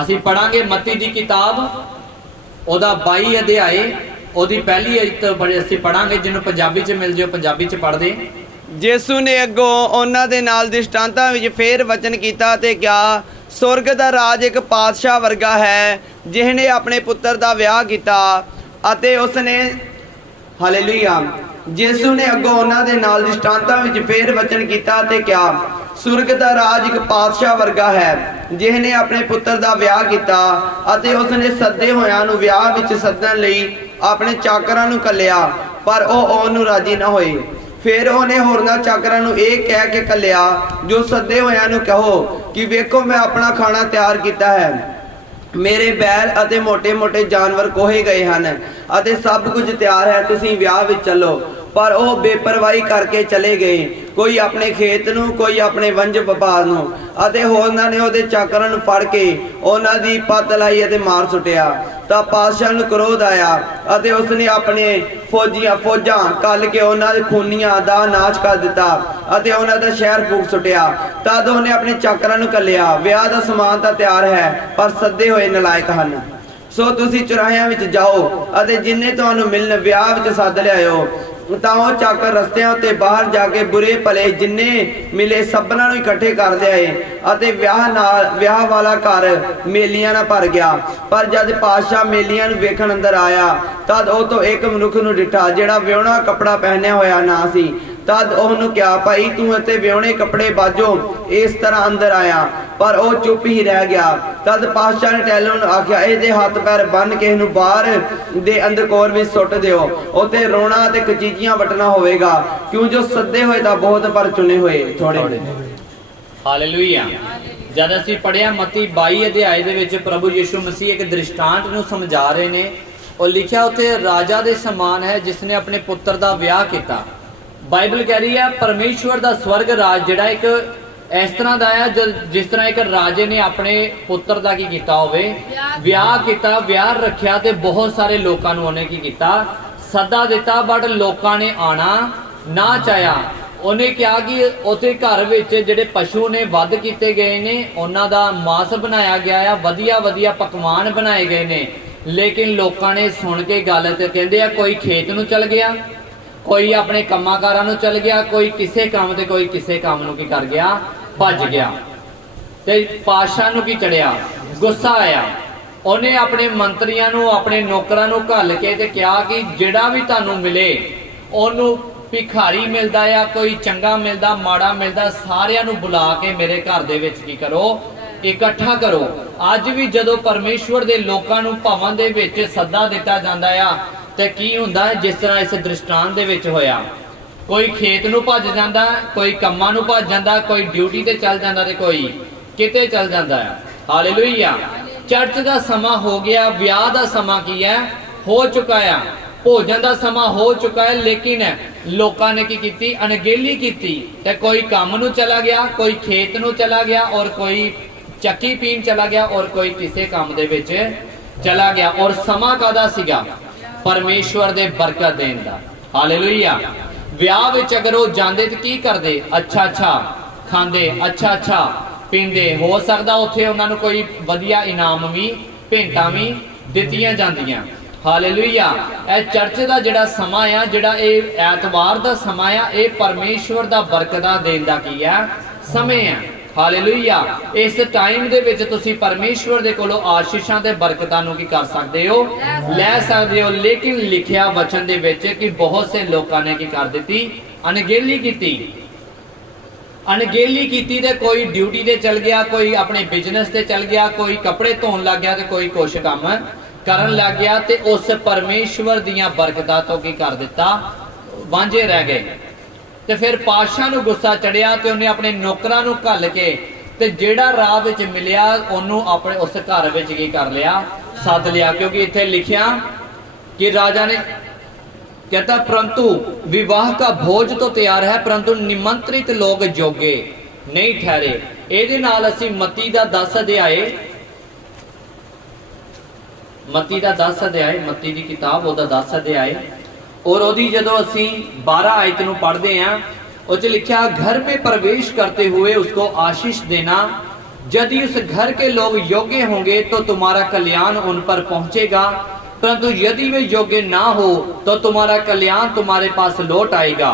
ਅਸੀਂ ਪੜਾਂਗੇ ਮੱਤੀ ਦੀ ਕਿਤਾਬ, ਉਹਦਾ 22 ਅਧਿਆਏ, ਉਹਦੀ ਪਹਿਲੀ ਅਯਤ ਬੜੇ ਅਸੀਂ ਪੜਾਂਗੇ, ਜਿਹਨੂੰ ਪੰਜਾਬੀ ਚ ਮਿਲ ਜਾਓ ਪੰਜਾਬੀ ਚ ਪੜ੍ਹਦੇ। ਯਿਸੂ ਨੇ ਅੱਗੋਂ ਉਹਨਾਂ ਦੇ ਨਾਲ ਦ੍ਰਿਸ਼ਟਾਂਤਾਂ ਵਿੱਚ ਫੇਰ ਵਚਨ ਕੀਤਾ ਤੇ ਕਿਹਾ, ਸੁਰਗ ਦਾ ਰਾਜ ਇੱਕ ਪਾਤਸ਼ਾਹ ਵਰਗਾ ਹੈ ਜਿਹਨੇ ਆਪਣੇ ਪੁੱਤਰ ਦਾ ਵਿਆਹ ਕੀਤਾ ਅਤੇ ਉਸਨੇ ਹਾਲੇਲੂਇਆ। ਯਿਸੂ ਨੇ ਅੱਗੋਂ ਉਹਨਾਂ ਦੇ ਨਾਲ ਦ੍ਰਿਸ਼ਟਾਂਤਾਂ ਵਿੱਚ ਫੇਰ ਵਚਨ ਕੀਤਾ ਤੇ ਕਿਹਾ, ਸੁਰਗ ਦਾ ਰਾਜ ਇੱਕ ਪਾਤਸ਼ਾਹ ਵਰਗਾ ਹੈ ਜਿਹਨੇ ਆਪਣੇ ਪੁੱਤਰ ਦਾ ਵਿਆਹ ਕੀਤਾ ਅਤੇ ਉਸਨੇ ਸੱਦੇ ਹੋਇਆਂ ਨੂੰ ਵਿਆਹ ਵਿੱਚ ਸੱਦਣ ਲਈ ਆਪਣੇ ਚਾਕਰਾਂ ਨੂੰ ਘੱਲਿਆ, ਪਰ ਉਹ ਆਉਣ ਨੂੰ ਰਾਜੀ ਨਾ ਹੋਏ। ਫਿਰ ਉਹਨੇ ਹੋਰਨਾਂ ਚਾਕਰਾਂ ਨੂੰ ਇਹ ਕਹਿ ਕੇ ਘੱਲਿਆ ਜੋ ਸੱਦੇ ਹੋਇਆਂ ਨੂੰ ਕਹੋ ਕਿ ਵੇਖੋ ਮੈਂ ਆਪਣਾ ਖਾਣਾ ਤਿਆਰ ਕੀਤਾ ਹੈ। ਮੇਰੇ ਬੈਲ ਅਤੇ ਮੋٹے-ਮੋٹے ਜਾਨਵਰ ਕੋਹੇ ਗਏ ਹਨ ਅਤੇ ਸਭ ਕੁਝ ਤਿਆਰ ਹੈ, ਤੁਸੀਂ ਵਿਆਹ ਵਿੱਚ ਚੱਲੋ। ਪਰ ਉਹ ਬੇਪਰਵਾਹੀ ਕਰਕੇ ਚਲੇ ਗਏ, ਕੋਈ ਆਪਣੇ ਖੇਤ ਨੂੰ, ਕੋਈ ਆਪਣੇ ਵੰਝ ਵਪਾਰ ਨੂੰ। ਅਤੇ ਹੋਰਨਾਂ ਨੇ ਉਹਦੇ ਚਾਕਰਾਂ ਨੂੰ ਫੜ ਕੇ ਉਹਨਾਂ ਦੀ ਪੱਤ ਲਾਈ ਅਤੇ ਮਾਰ ਸੁੱਟਿਆ। ਤਾਂ ਪਾਤਸ਼ਾਹ ਨੂੰ ਕ੍ਰੋਧ ਆਇਆ ਅਤੇ ਉਸਨੇ ਆਪਣੇ ਫੌਜਾਂ ਕੱਲ ਕੇ ਉਹਨਾਂ ਦੇ ਖੂਨੀਆਂ ਦਾ ਨਾਸ਼ ਕਰ ਦਿੱਤਾ ਅਤੇ ਉਹਨਾਂ ਦਾ ਸ਼ਹਿਰ ਫੂਕ ਸੁੱਟਿਆ। ਤਦ ਉਹਨੇ ਆਪਣੇ ਚਾਕਰਾਂ ਨੂੰ ਘੱਲਿਆ, ਵਿਆਹ ਦਾ ਸਮਾਨ ਤਾਂ ਤਿਆਰ ਹੈ ਪਰ ਸੱਦੇ ਹੋਏ ਨਲਾਇਕ ਹਨ। ਸੋ ਤੁਸੀਂ ਚੁਰਾਹਿਆਂ ਵਿੱਚ ਜਾਓ ਅਤੇ ਜਿੰਨੇ ਤੁਹਾਨੂੰ ਮਿਲਣ ਵਿਆਹ ਵਿੱਚ ਸੱਦ ਲਿਆਇਓ। ਤਾਂ ਉਹ ਚਾਕਰ ਰਸਤਿਆਂ ਉੱਤੇ ਬਾਹਰ ਜਾ ਕੇ ਬੁਰੇ ਭਲੇ ਜਿੰਨੇ ਮਿਲੇ ਸਭਨਾਂ ਨੂੰ ਇਕੱਠੇ ਕਰ ਲਿਆਏ ਅਤੇ ਵਿਆਹ ਵਾਲਾ ਘਰ ਮੇਲੀਆਂ ਨਾਲ ਭਰ ਗਿਆ। ਪਰ ਜਦ ਪਾਤਸ਼ਾਹ ਮੇਲੀਆਂ ਨੂੰ ਵੇਖਣ ਅੰਦਰ ਆਇਆ ਤਦ ਉਹ ਤੋਂ ਇੱਕ ਮਨੁੱਖ ਨੂੰ ਡਿੱਠਾ ਜਿਹੜਾ ਵਿਆਹੁਣਾ ਕੱਪੜਾ ਪਹਿਨਿਆ ਹੋਇਆ ਨਾ ਸੀ। ਤਦ ਉਹਨੂੰ ਕਿਹਾ, ਭਾਈ ਤੂੰ ਅਤੇ ਵਿਆਹੁਣੇ ਕੱਪੜੇ ਬਾਝੋਂ ਇਸ ਤਰ੍ਹਾਂ ਅੰਦਰ ਆਇਆ। ਪਰ ਉਹ ਚੁੱਪ ਹੀ ਰਹਿ ਗਿਆ। ਤਦ ਪਾਤਸ਼ਾਹ ਨੇ ਟੈਲੋ ਨੂੰ ਆਖਿਆ, ਇਹਦੇ ਹੱਥ ਪੈਰ ਬੰਨ੍ਹ ਕੇ ਇਹਨੂੰ ਬਾਹਰ ਦੇ ਅੰਧਕੌਰ ਵਿੱਚ ਸੁੱਟ ਦਿਓ, ਉੱਥੇ ਰੋਣਾ ਤੇ ਕਚੀਚੀਆਂ ਵੱਟਣਾ ਹੋਵੇਗਾ, ਕਿਉਂ ਜੋ ਸੱਦੇ ਹੋਏ ਤਾਂ ਬਹੁਤ ਪਰ ਚੁਣੇ ਹੋਏ ਥੋੜੇ। ਹਾਲੇਲੂਇਆ। ਜਦ ਅਸੀਂ ਪੜਿਆ ਮਤੀ 22 ਅਧਿਆਏ ਦੇ ਵਿੱਚ ਪ੍ਰਭੂ ਯਿਸੂ ਮਸੀਹ ਇੱਕ ਦ੍ਰਿਸ਼ਟਾਂਤ ਨੂੰ ਸਮਝਾ ਰਹੇ ਨੇ। ਉਹ ਲਿਖਿਆ ਉੱਥੇ ਰਾਜਾ ਦੇ ਸਮਾਨ ਹੈ ਜਿਸ ਨੇ ਆਪਣੇ ਪੁੱਤਰ ਦਾ ਵਿਆਹ ਕੀਤਾ। ਬਾਈਬਲ ਕਹਿ ਰਹੀ ਹੈ ਪਰਮੇਸ਼ਵਰ ਦਾ ਸਵਰਗ ਰਾਜ ਜਿਹੜਾ ਇੱਕ ਇਸ ਤਰ੍ਹਾਂ ਦਾ ਹੈ ਜਿਸ ਤਰ੍ਹਾਂ ਇੱਕ ਰਾਜੇ ਨੇ ਆਪਣੇ ਪੁੱਤਰ ਦਾ ਕੀ ਕੀਤਾ ਹੋਵੇ, ਵਿਆਹ ਕੀਤਾ, ਵਿਆਹ ਰੱਖਿਆ ਤੇ ਬਹੁਤ ਸਾਰੇ ਲੋਕਾਂ ਨੂੰ ਉਹਨੇ ਕੀ ਕੀਤਾ, ਸੱਦਾ ਦਿੱਤਾ। ਬਟ ਲੋਕਾਂ ਨੇ ਆਣਾ ਨਾ ਚਾਹਿਆ। ਉਹਨੇ ਕਿਹਾ ਕਿ ਉੱਥੇ ਘਰ ਵਿੱਚ ਜਿਹੜੇ ਪਸ਼ੂ ਨੇ ਵੱਧ ਕੀਤੇ ਗਏ ਨੇ, ਉਹਨਾਂ ਦਾ ਮਾਸ ਬਣਾਇਆ ਗਿਆ ਆ, ਵਧੀਆ ਵਧੀਆ ਪਕਵਾਨ ਬਣਾਏ ਗਏ ਨੇ। ਲੇਕਿਨ ਲੋਕਾਂ ਨੇ ਸੁਣ ਕੇ ਗੱਲ ਤੇ ਕਹਿੰਦੇ ਆ ਕੋਈ ਖੇਤ ਨੂੰ ਚਲ ਗਿਆ, ਕੋਈ ਆਪਣੇ ਕੰਮਾਂ-ਕਾਰਾਂ ਨੂੰ ਚਲ ਗਿਆ, ਕੋਈ ਕਿਸੇ ਕੰਮ ਤੇ ਕੋਈ ਕਿਸੇ ਕੰਮ ਨੂੰ ਕੀ ਕਰ ਗਿਆ, ਭੱਜ ਗਿਆ। ਤੇ ਪਾਤਸ਼ਾਹ ਨੂੰ ਕੀ ਚੜਿਆ, ਗੁੱਸਾ ਆਇਆ। ਉਹਨੇ ਆਪਣੇ ਮੰਤਰੀਆਂ ਨੂੰ, ਆਪਣੇ ਨੌਕਰਾਂ ਨੂੰ ਘੱਲ ਕੇ ਤੇ ਕਿਹਾ ਕਿ ਜਿਹੜਾ ਵੀ ਤੁਹਾਨੂੰ ਮਿਲੇ ਉਹਨੂੰ ਭਿਖਾਰੀ ਮਿਲਦਾ ਆ, ਕੋਈ ਚੰਗਾ ਮਿਲਦਾ, ਮਾੜਾ ਮਿਲਦਾ, ਸਾਰਿਆਂ ਨੂੰ ਬੁਲਾ ਕੇ ਮੇਰੇ ਘਰ ਦੇ ਵਿੱਚ ਕੀ ਕਰੋ, ਇਕੱਠਾ ਕਰੋ। ਅੱਜ ਵੀ ਜਦੋਂ ਪਰਮੇਸ਼ਵਰ ਦੇ ਲੋਕਾਂ ਨੂੰ ਭਵਨ ਦੇ ਵਿੱਚ ਸੱਦਾ ਦਿੱਤਾ ਜਾਂਦਾ ਆ ਤੇ ਕੀ ਹੁੰਦਾ ਹੈ, ਜਿਸ ਤਰ੍ਹਾਂ ਇਸ ਦ੍ਰਿਸ਼ਟਾਂਤ ਦੇ ਵਿੱਚ ਹੋਇਆ, ਕੋਈ ਖੇਤ ਨੂੰ ਭੱਜ ਜਾਂਦਾ, ਕੋਈ ਕੰਮਾਂ ਨੂੰ ਭੱਜ ਜਾਂਦਾ, ਕੋਈ ਡਿਊਟੀ ਤੇ ਚੱਲ ਜਾਂਦਾ ਤੇ ਕੋਈ ਕਿਤੇ ਚੱਲ ਜਾਂਦਾ ਹੈ। ਹਾਲੇਲੂਇਆ। ਚਰਚ ਦਾ ਸਮਾਂ ਹੋ ਗਿਆ, ਵਿਆਹ ਦਾ ਸਮਾਂ ਕੀ ਹੈ, ਹੋ ਚੁੱਕਾ ਆ, ਭੋਜਨ ਦਾ ਸਮਾਂ ਹੋ ਚੁੱਕਾ ਹੈ। ਲੇਕਿਨ ਲੋਕਾਂ ਨੇ ਕੀ ਕੀਤੀ, ਅਣਗਹਿਲੀ ਕੀਤੀ ਤੇ ਕੋਈ ਕੰਮ ਨੂੰ ਚਲਾ ਗਿਆ, ਕੋਈ ਖੇਤ ਨੂੰ ਚਲਾ ਗਿਆ, ਔਰ ਕੋਈ ਚੱਕੀ ਪੀਣ ਚਲਾ ਗਿਆ, ਔਰ ਕੋਈ ਕਿਸੇ ਕੰਮ ਦੇ ਵਿੱਚ ਚਲਾ ਗਿਆ। ਔਰ ਸਮਾਂ ਕਾਹਦਾ ਸੀਗਾ, ਪਰਮੇਸ਼ਵਰ ਦੇ ਬਰਕਤ ਦੇਣ ਦਾ। ਹਾਲੇਲੂਇਆ। ਵਿਆਹ ਵਿੱਚ ਅਗਰ ਉਹ ਜਾਂਦੇ ਤੇ ਕੀ ਕਰਦੇ, ਅੱਛਾ ਖਾਂਦੇ, ਅੱਛਾ ਪੀਂਦੇ। ਹੋ ਸਕਦਾ ਉੱਥੇ ਉਹਨਾਂ ਨੂੰ ਕੋਈ ਵਧੀਆ ਇਨਾਮ ਵੀ, ਭੇਂਟਾਂ ਵੀ ਦਿੱਤੀਆਂ ਜਾਂਦੀਆਂ। ਹਾਲੇਲੂਇਆ। ਇਹ ਚਰਚ ਦਾ ਜਿਹੜਾ ਸਮਾਂ ਆ, ਜਿਹੜਾ ਇਹ ਐਤਵਾਰ ਦਾ ਸਮਾਂ ਆ, ਇਹ ਪਰਮੇਸ਼ਵਰ ਦਾ ਬਰਕਤਾਂ ਦੇਣ ਦਾ ਕੀ ਆ, ਸਮੇਂ ਆ। ਹਾਲੇਲੂਇਆ। ਇਸ ਟਾਈਮ ਦੇ ਵਿੱਚ ਤੁਸੀਂ ਪਰਮੇਸ਼ਵਰ ਦੇ ਕੋਲੋਂ ਆਸ਼ੀਸ਼ਾਂ ਤੇ ਬਰਕਤਾਂ ਨੂੰ ਕੀ ਕਰ ਸਕਦੇ ਹੋ, ਲੈ ਸਕਦੇ ਹੋ। ਲੇਕਿਨ ਲਿਖਿਆ ਵਚਨ ਦੇ ਵਿੱਚ ਕਿ ਬਹੁਤ ਸੇ ਲੋਕਾਂ ਨੇ ਕੀ ਕਰ ਦਿੱਤੀ, ਅਣਗਹਿਲੀ ਕੀਤੀ। ਅਣਗਹਿਲੀ ਕੀਤੀ ਤੇ ਕੋਈ ਡਿਊਟੀ ਤੇ ਚਲ ਗਿਆ, ਕੋਈ ਆਪਣੇ ਬਿਜ਼ਨਸ ਤੇ ਚਲ ਗਿਆ, ਕੋਈ ਕੱਪੜੇ ਧੋਣ ਲੱਗ ਗਿਆ ਤੇ ਕੋਈ ਕੁਛ ਕੰਮ ਕਰਨ ਲੱਗ ਗਿਆ ਤੇ ਉਸ ਪਰਮੇਸ਼ਵਰ ਦੀਆਂ ਬਰਕਤਾਂ ਤੋਂ ਕੀ ਕਰ ਦਿੱਤਾ, ਵਾਂਝੇ ਰਹਿ ਗਏ। ਤੇ ਫਿਰ ਪਾਤਸ਼ਾਹ ਨੂੰ ਗੁੱਸਾ ਚੜਿਆ ਤੇ ਉਹਨੇ ਆਪਣੇ ਨੌਕਰਾਂ ਨੂੰ ਘੱਲ ਕੇ ਤੇ ਜਿਹੜਾ ਰਾਹ ਵਿੱਚ ਮਿਲਿਆ ਉਹਨੂੰ ਆਪਣੇ ਉਸ ਘਰ ਵਿੱਚ ਕੀ ਕਰ ਲਿਆ, ਸੱਦ ਲਿਆ। ਕਿਉਂਕਿ ਇੱਥੇ ਲਿਖਿਆ कि राजा ने कहता परंतु विवाह का भोज तो तैयार है परंतु निमंत्रित लोग जोगे नहीं ठहरे। ਇਹਦੇ ਨਾਲ ਅਸੀਂ ਮਤੀ ਦਾ 10 ਅਧਿਆਏ, ਮਤੀ ਦਾ 10 ਅਧਿਆਏ, ਮਤੀ ਦੀ ਕਿਤਾਬ ਉਹਦਾ 10 ਅਧਿਆਏ और ਉਹਦੀ ਜਦੋਂ ਅਸੀਂ 12 आयत ਨੂੰ पढ़ते हैं उस लिखा घर में प्रवेश करते हुए उसको आशीष देना, यदि उस घर के लोग योग्य होंगे तो तुम्हारा कल्याण उन पर पहुंचेगा, परंतु यदि वे योग्य ना हो तो तुम्हारा कल्याण तुम्हारे पास लौट आएगा।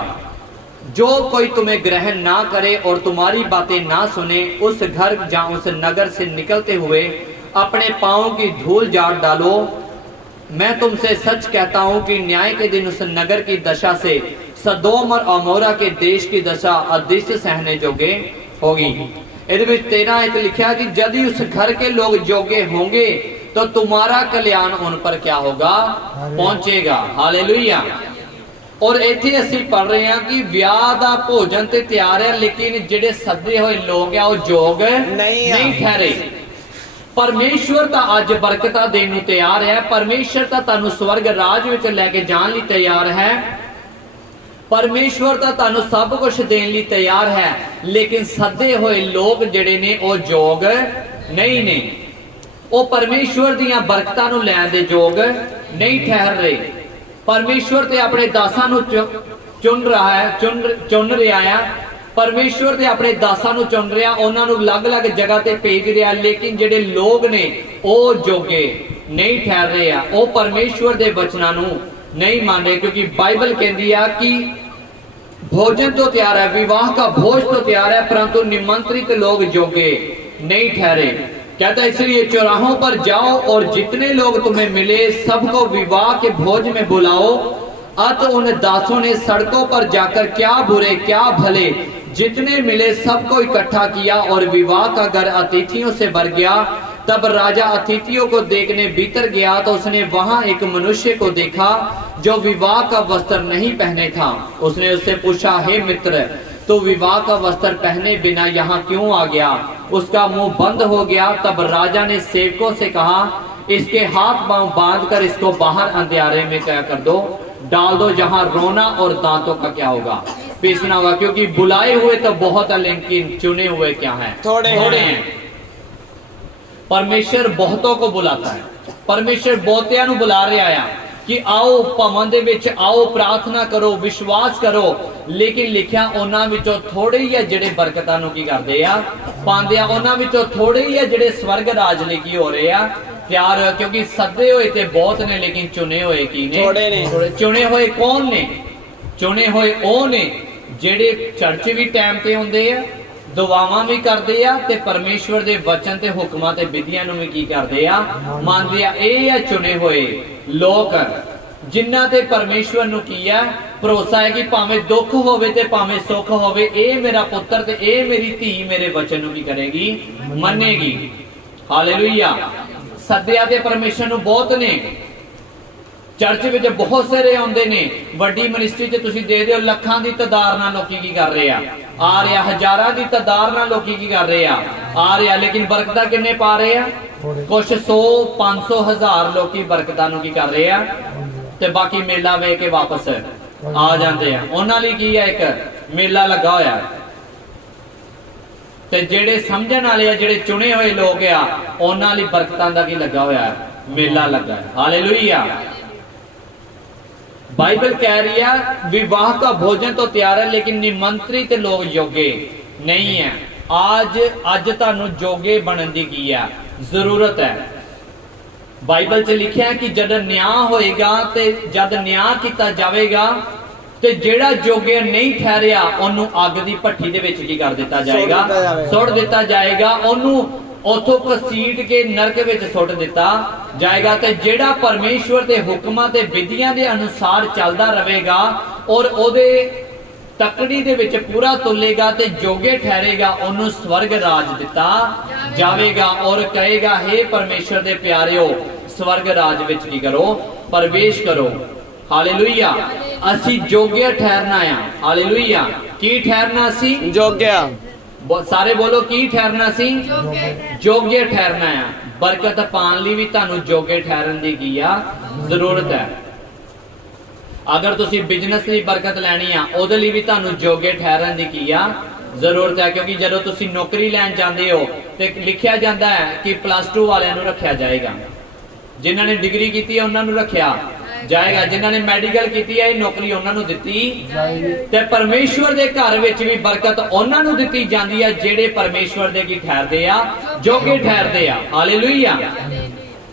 जो कोई तुम्हें ग्रहण ना करे और तुम्हारी बातें ना सुने उस घर या उस नगर से निकलते हुए अपने पांवों की धूल झाड़ डालो। मैं तुमसे सच कहता हूं कि न्याय के दिन उस नगर की दशा से सदोम और अमोरा के देश की दशा अदृश्य सहने जोगे होगी। ਇਹਦੇ ਵਿੱਚ 13 आयत लिखा कि यदि उस घर के लोग योग्य होंगे तो तुम्हारा कल्याण उन पर क्या होगा, पहुंचेगा। हालेलुया। और इत्थे असीं पढ़ रहे हैं कि विआह दा भोजन ते तैयार है, लेकिन जिहड़े सद्दे होए लोग आ वो जोग नहीं ठहरे। परमेश्वर तां अज बरकतां देण नूं तैयार है, परमेश्वर तां तुहानूं स्वर्ग राज विच लैके जाण लई तैयार है, परमेश्वर तां तुहानूं सब कुछ देण लई तैयार है, लेकिन सद्दे होए लोग जिहड़े ने वो जोग नहीं ने, वो परमेश्वर दीयां बरकतां नूं लैण दे जोग नहीं ठहर रहे। परमेश्वर ते अपने दासां नूं चुन रहा है, परमेश्वर ते अपने दासां नूं चुन रहा, उन्हां नूं अलग-अलग जगह ते भेज रहा, लेकिन जिहड़े लोग ने वो जोगे नहीं ठहर रहे आ, वो परमेश्वर दे वचनां नूं नहीं मान रहे। क्योंकि बाइबल कहती है कि भोजन तो तैयार है, विवाह का भोज तो तैयार है, परंतु निमंत्रित लोग जोगे नहीं ठहरे। कहता है इसलिए चौराहों पर जाओ और जितने लोग तुम्हें मिले सबको विवाह के भोज में बुलाओ। अत उन दासों ने सड़कों पर जाकर क्या बुरे क्या भले जितने मिले सबको इकट्ठा किया और विवाह का घर अतिथियों से भर गया। तब राजा अतिथियों को देखने भीतर गया तो उसने वहां एक मनुष्य को देखा जो विवाह का वस्त्र नहीं पहने था। उसने उससे पूछा, हे मित्र, तो विवाह का वस्त्र पहने बिना यहाँ क्यों आ गया? उसका मुंह बंद हो गया। तब राजा ने सेवकों से कहा, इसके हाथ पांव बांध कर इसको बाहर अंधियारे में क्या कर दो, डाल दो, जहां रोना और दांतों का क्या होगा, पीसना होगा। क्योंकि बुलाए हुए तो बहुत है, लेकिन चुने हुए क्या हैं? थोड़े हैं। परमेश्वर बहुतों को बुलाता है, परमेश्वर बहुतियां नूं बुला रहा है कि आओ भवन दे विच आओ, प्रार्थना करो, विश्वास करो, लेकिन लिखिया उन्हां विचों थोड़े ही है जिहड़े बरकतां नूं की करदे आ, पांदे आ, उन्हां विचों थोड़े ही है जिहड़े स्वर्ग राज लई की हो रहे आ, तैयार होए। क्योंकि सद्दे होए ते बहुत ने, लेकिन चुने होए की ने? थोड़े ने। चुने होए कौन ने? चुने होए ओ ने जिहड़े चर्च भी टाइम ते हुंदे आ, दुआवां भी करदे आ, ते परमेश्वर दे वचन ते हुक्मां ते विधियां नूं भी की करदे आ, मानदे आ। ਇਹ ਆ चुने होए लोग जिन्हां ते परमेश्वर नूं की है भरोसा है कि भावें दुख होवे ते भावें सुख होवे, ਇਹ मेरा पुत्र ते ਇਹ मेरी धी मेरे वचन नूं की करेगी, मन्नेगी। हालेलुया। सद्दिया ते परमेश्वर नूं बहुत ने, चर्च विच बहुत सारे आउंदे ने, वड्डी मिनिस्ट्री च तुसीं देखदे हो ਲੱਖਾਂ ਦੀ ਤਾਦਾਦ ਨਾਲ ਲੋਕੀ ਕੀ ਕਰ ਰਹੇ आ रहे, हजारां की तादाद नाल लोकी की कर रहे आ रहे, लेकिन बरकतां किन्ने पा रहे हैं? कुछ 100 500 1000 लोकी बरकतां नूं की कर रहे हैं, ते बाकी मेला वेख के वापस आ जाते हैं। उन्हां लई की है एक मेला लगा होया, ते जेड़े समझण वाले आ, जेड़े चुने हुए लोग आ, उन्हां लई बरकतां दा की लगा होया, मेला लगा है। हालेलुया। बाइबल कह रही है विवाह का भोजन तो तैयार है, लेकिन निमंत्रित लोग योग्य नहीं है। आज तुहानू जोगे बनने की की है जरूरत है। बाइबल च लिखा है कि जब न्याय होएगा ते जब न्याय किया जाएगा ते जेड़ा जोगे नहीं ठहरिया ओनू अग दी भट्ठी दे विच की कर दिता जाएगा, सुट दिता जाएगा, ओनू उथों घसीट के नरक विच सुट दिता जाएगा। ते जेड़ा परमेश्वर दे हुक्मां ते विधियां दे अनुसार चलदा रहेगा और ओदे तकड़ी दे विच पूरा तुलेगा ते जोगे ठहरेगा, ओनू स्वर्ग राज दिता जाएगा और कहेगा, हे परमेश्वर दे प्यारेओ, स्वर्ग राज विच की करो, प्रवेश करो। हालेलुया। असी जोग्य ठहरना है। हालेलुया। की ठहरना सी? जोग्य। सारे बोलो की ठहरना सी? जोग्य ठहरना है। बरकत पाने लई भी तुहानू जोग्य ठहरन दी की जरूरत है। अगर तुसी बिजनेस की बरकत लैनी है, उहदे लई भी तुहानू जोग्य ठहरन दी की जरूरत है। क्योंकि जदों तुसी नौकरी लैन जांदे हो ते लिखिया जाता है कि +2 वालियां नू रखिया जाएगा, जिन्हां ने डिग्री की है उन्हां नू रखिया जाएगा, जिन्हां ने मेडिकल की है नौकरी उन्हां नू दित्ती ते परमेश्वर दे घर विच भी बरकत उन्हां नू दित्ती जांदी है जेड़े परमेश्वर दे की ठहरदे आ, जोगे ठहरदे आ। हालेलुया।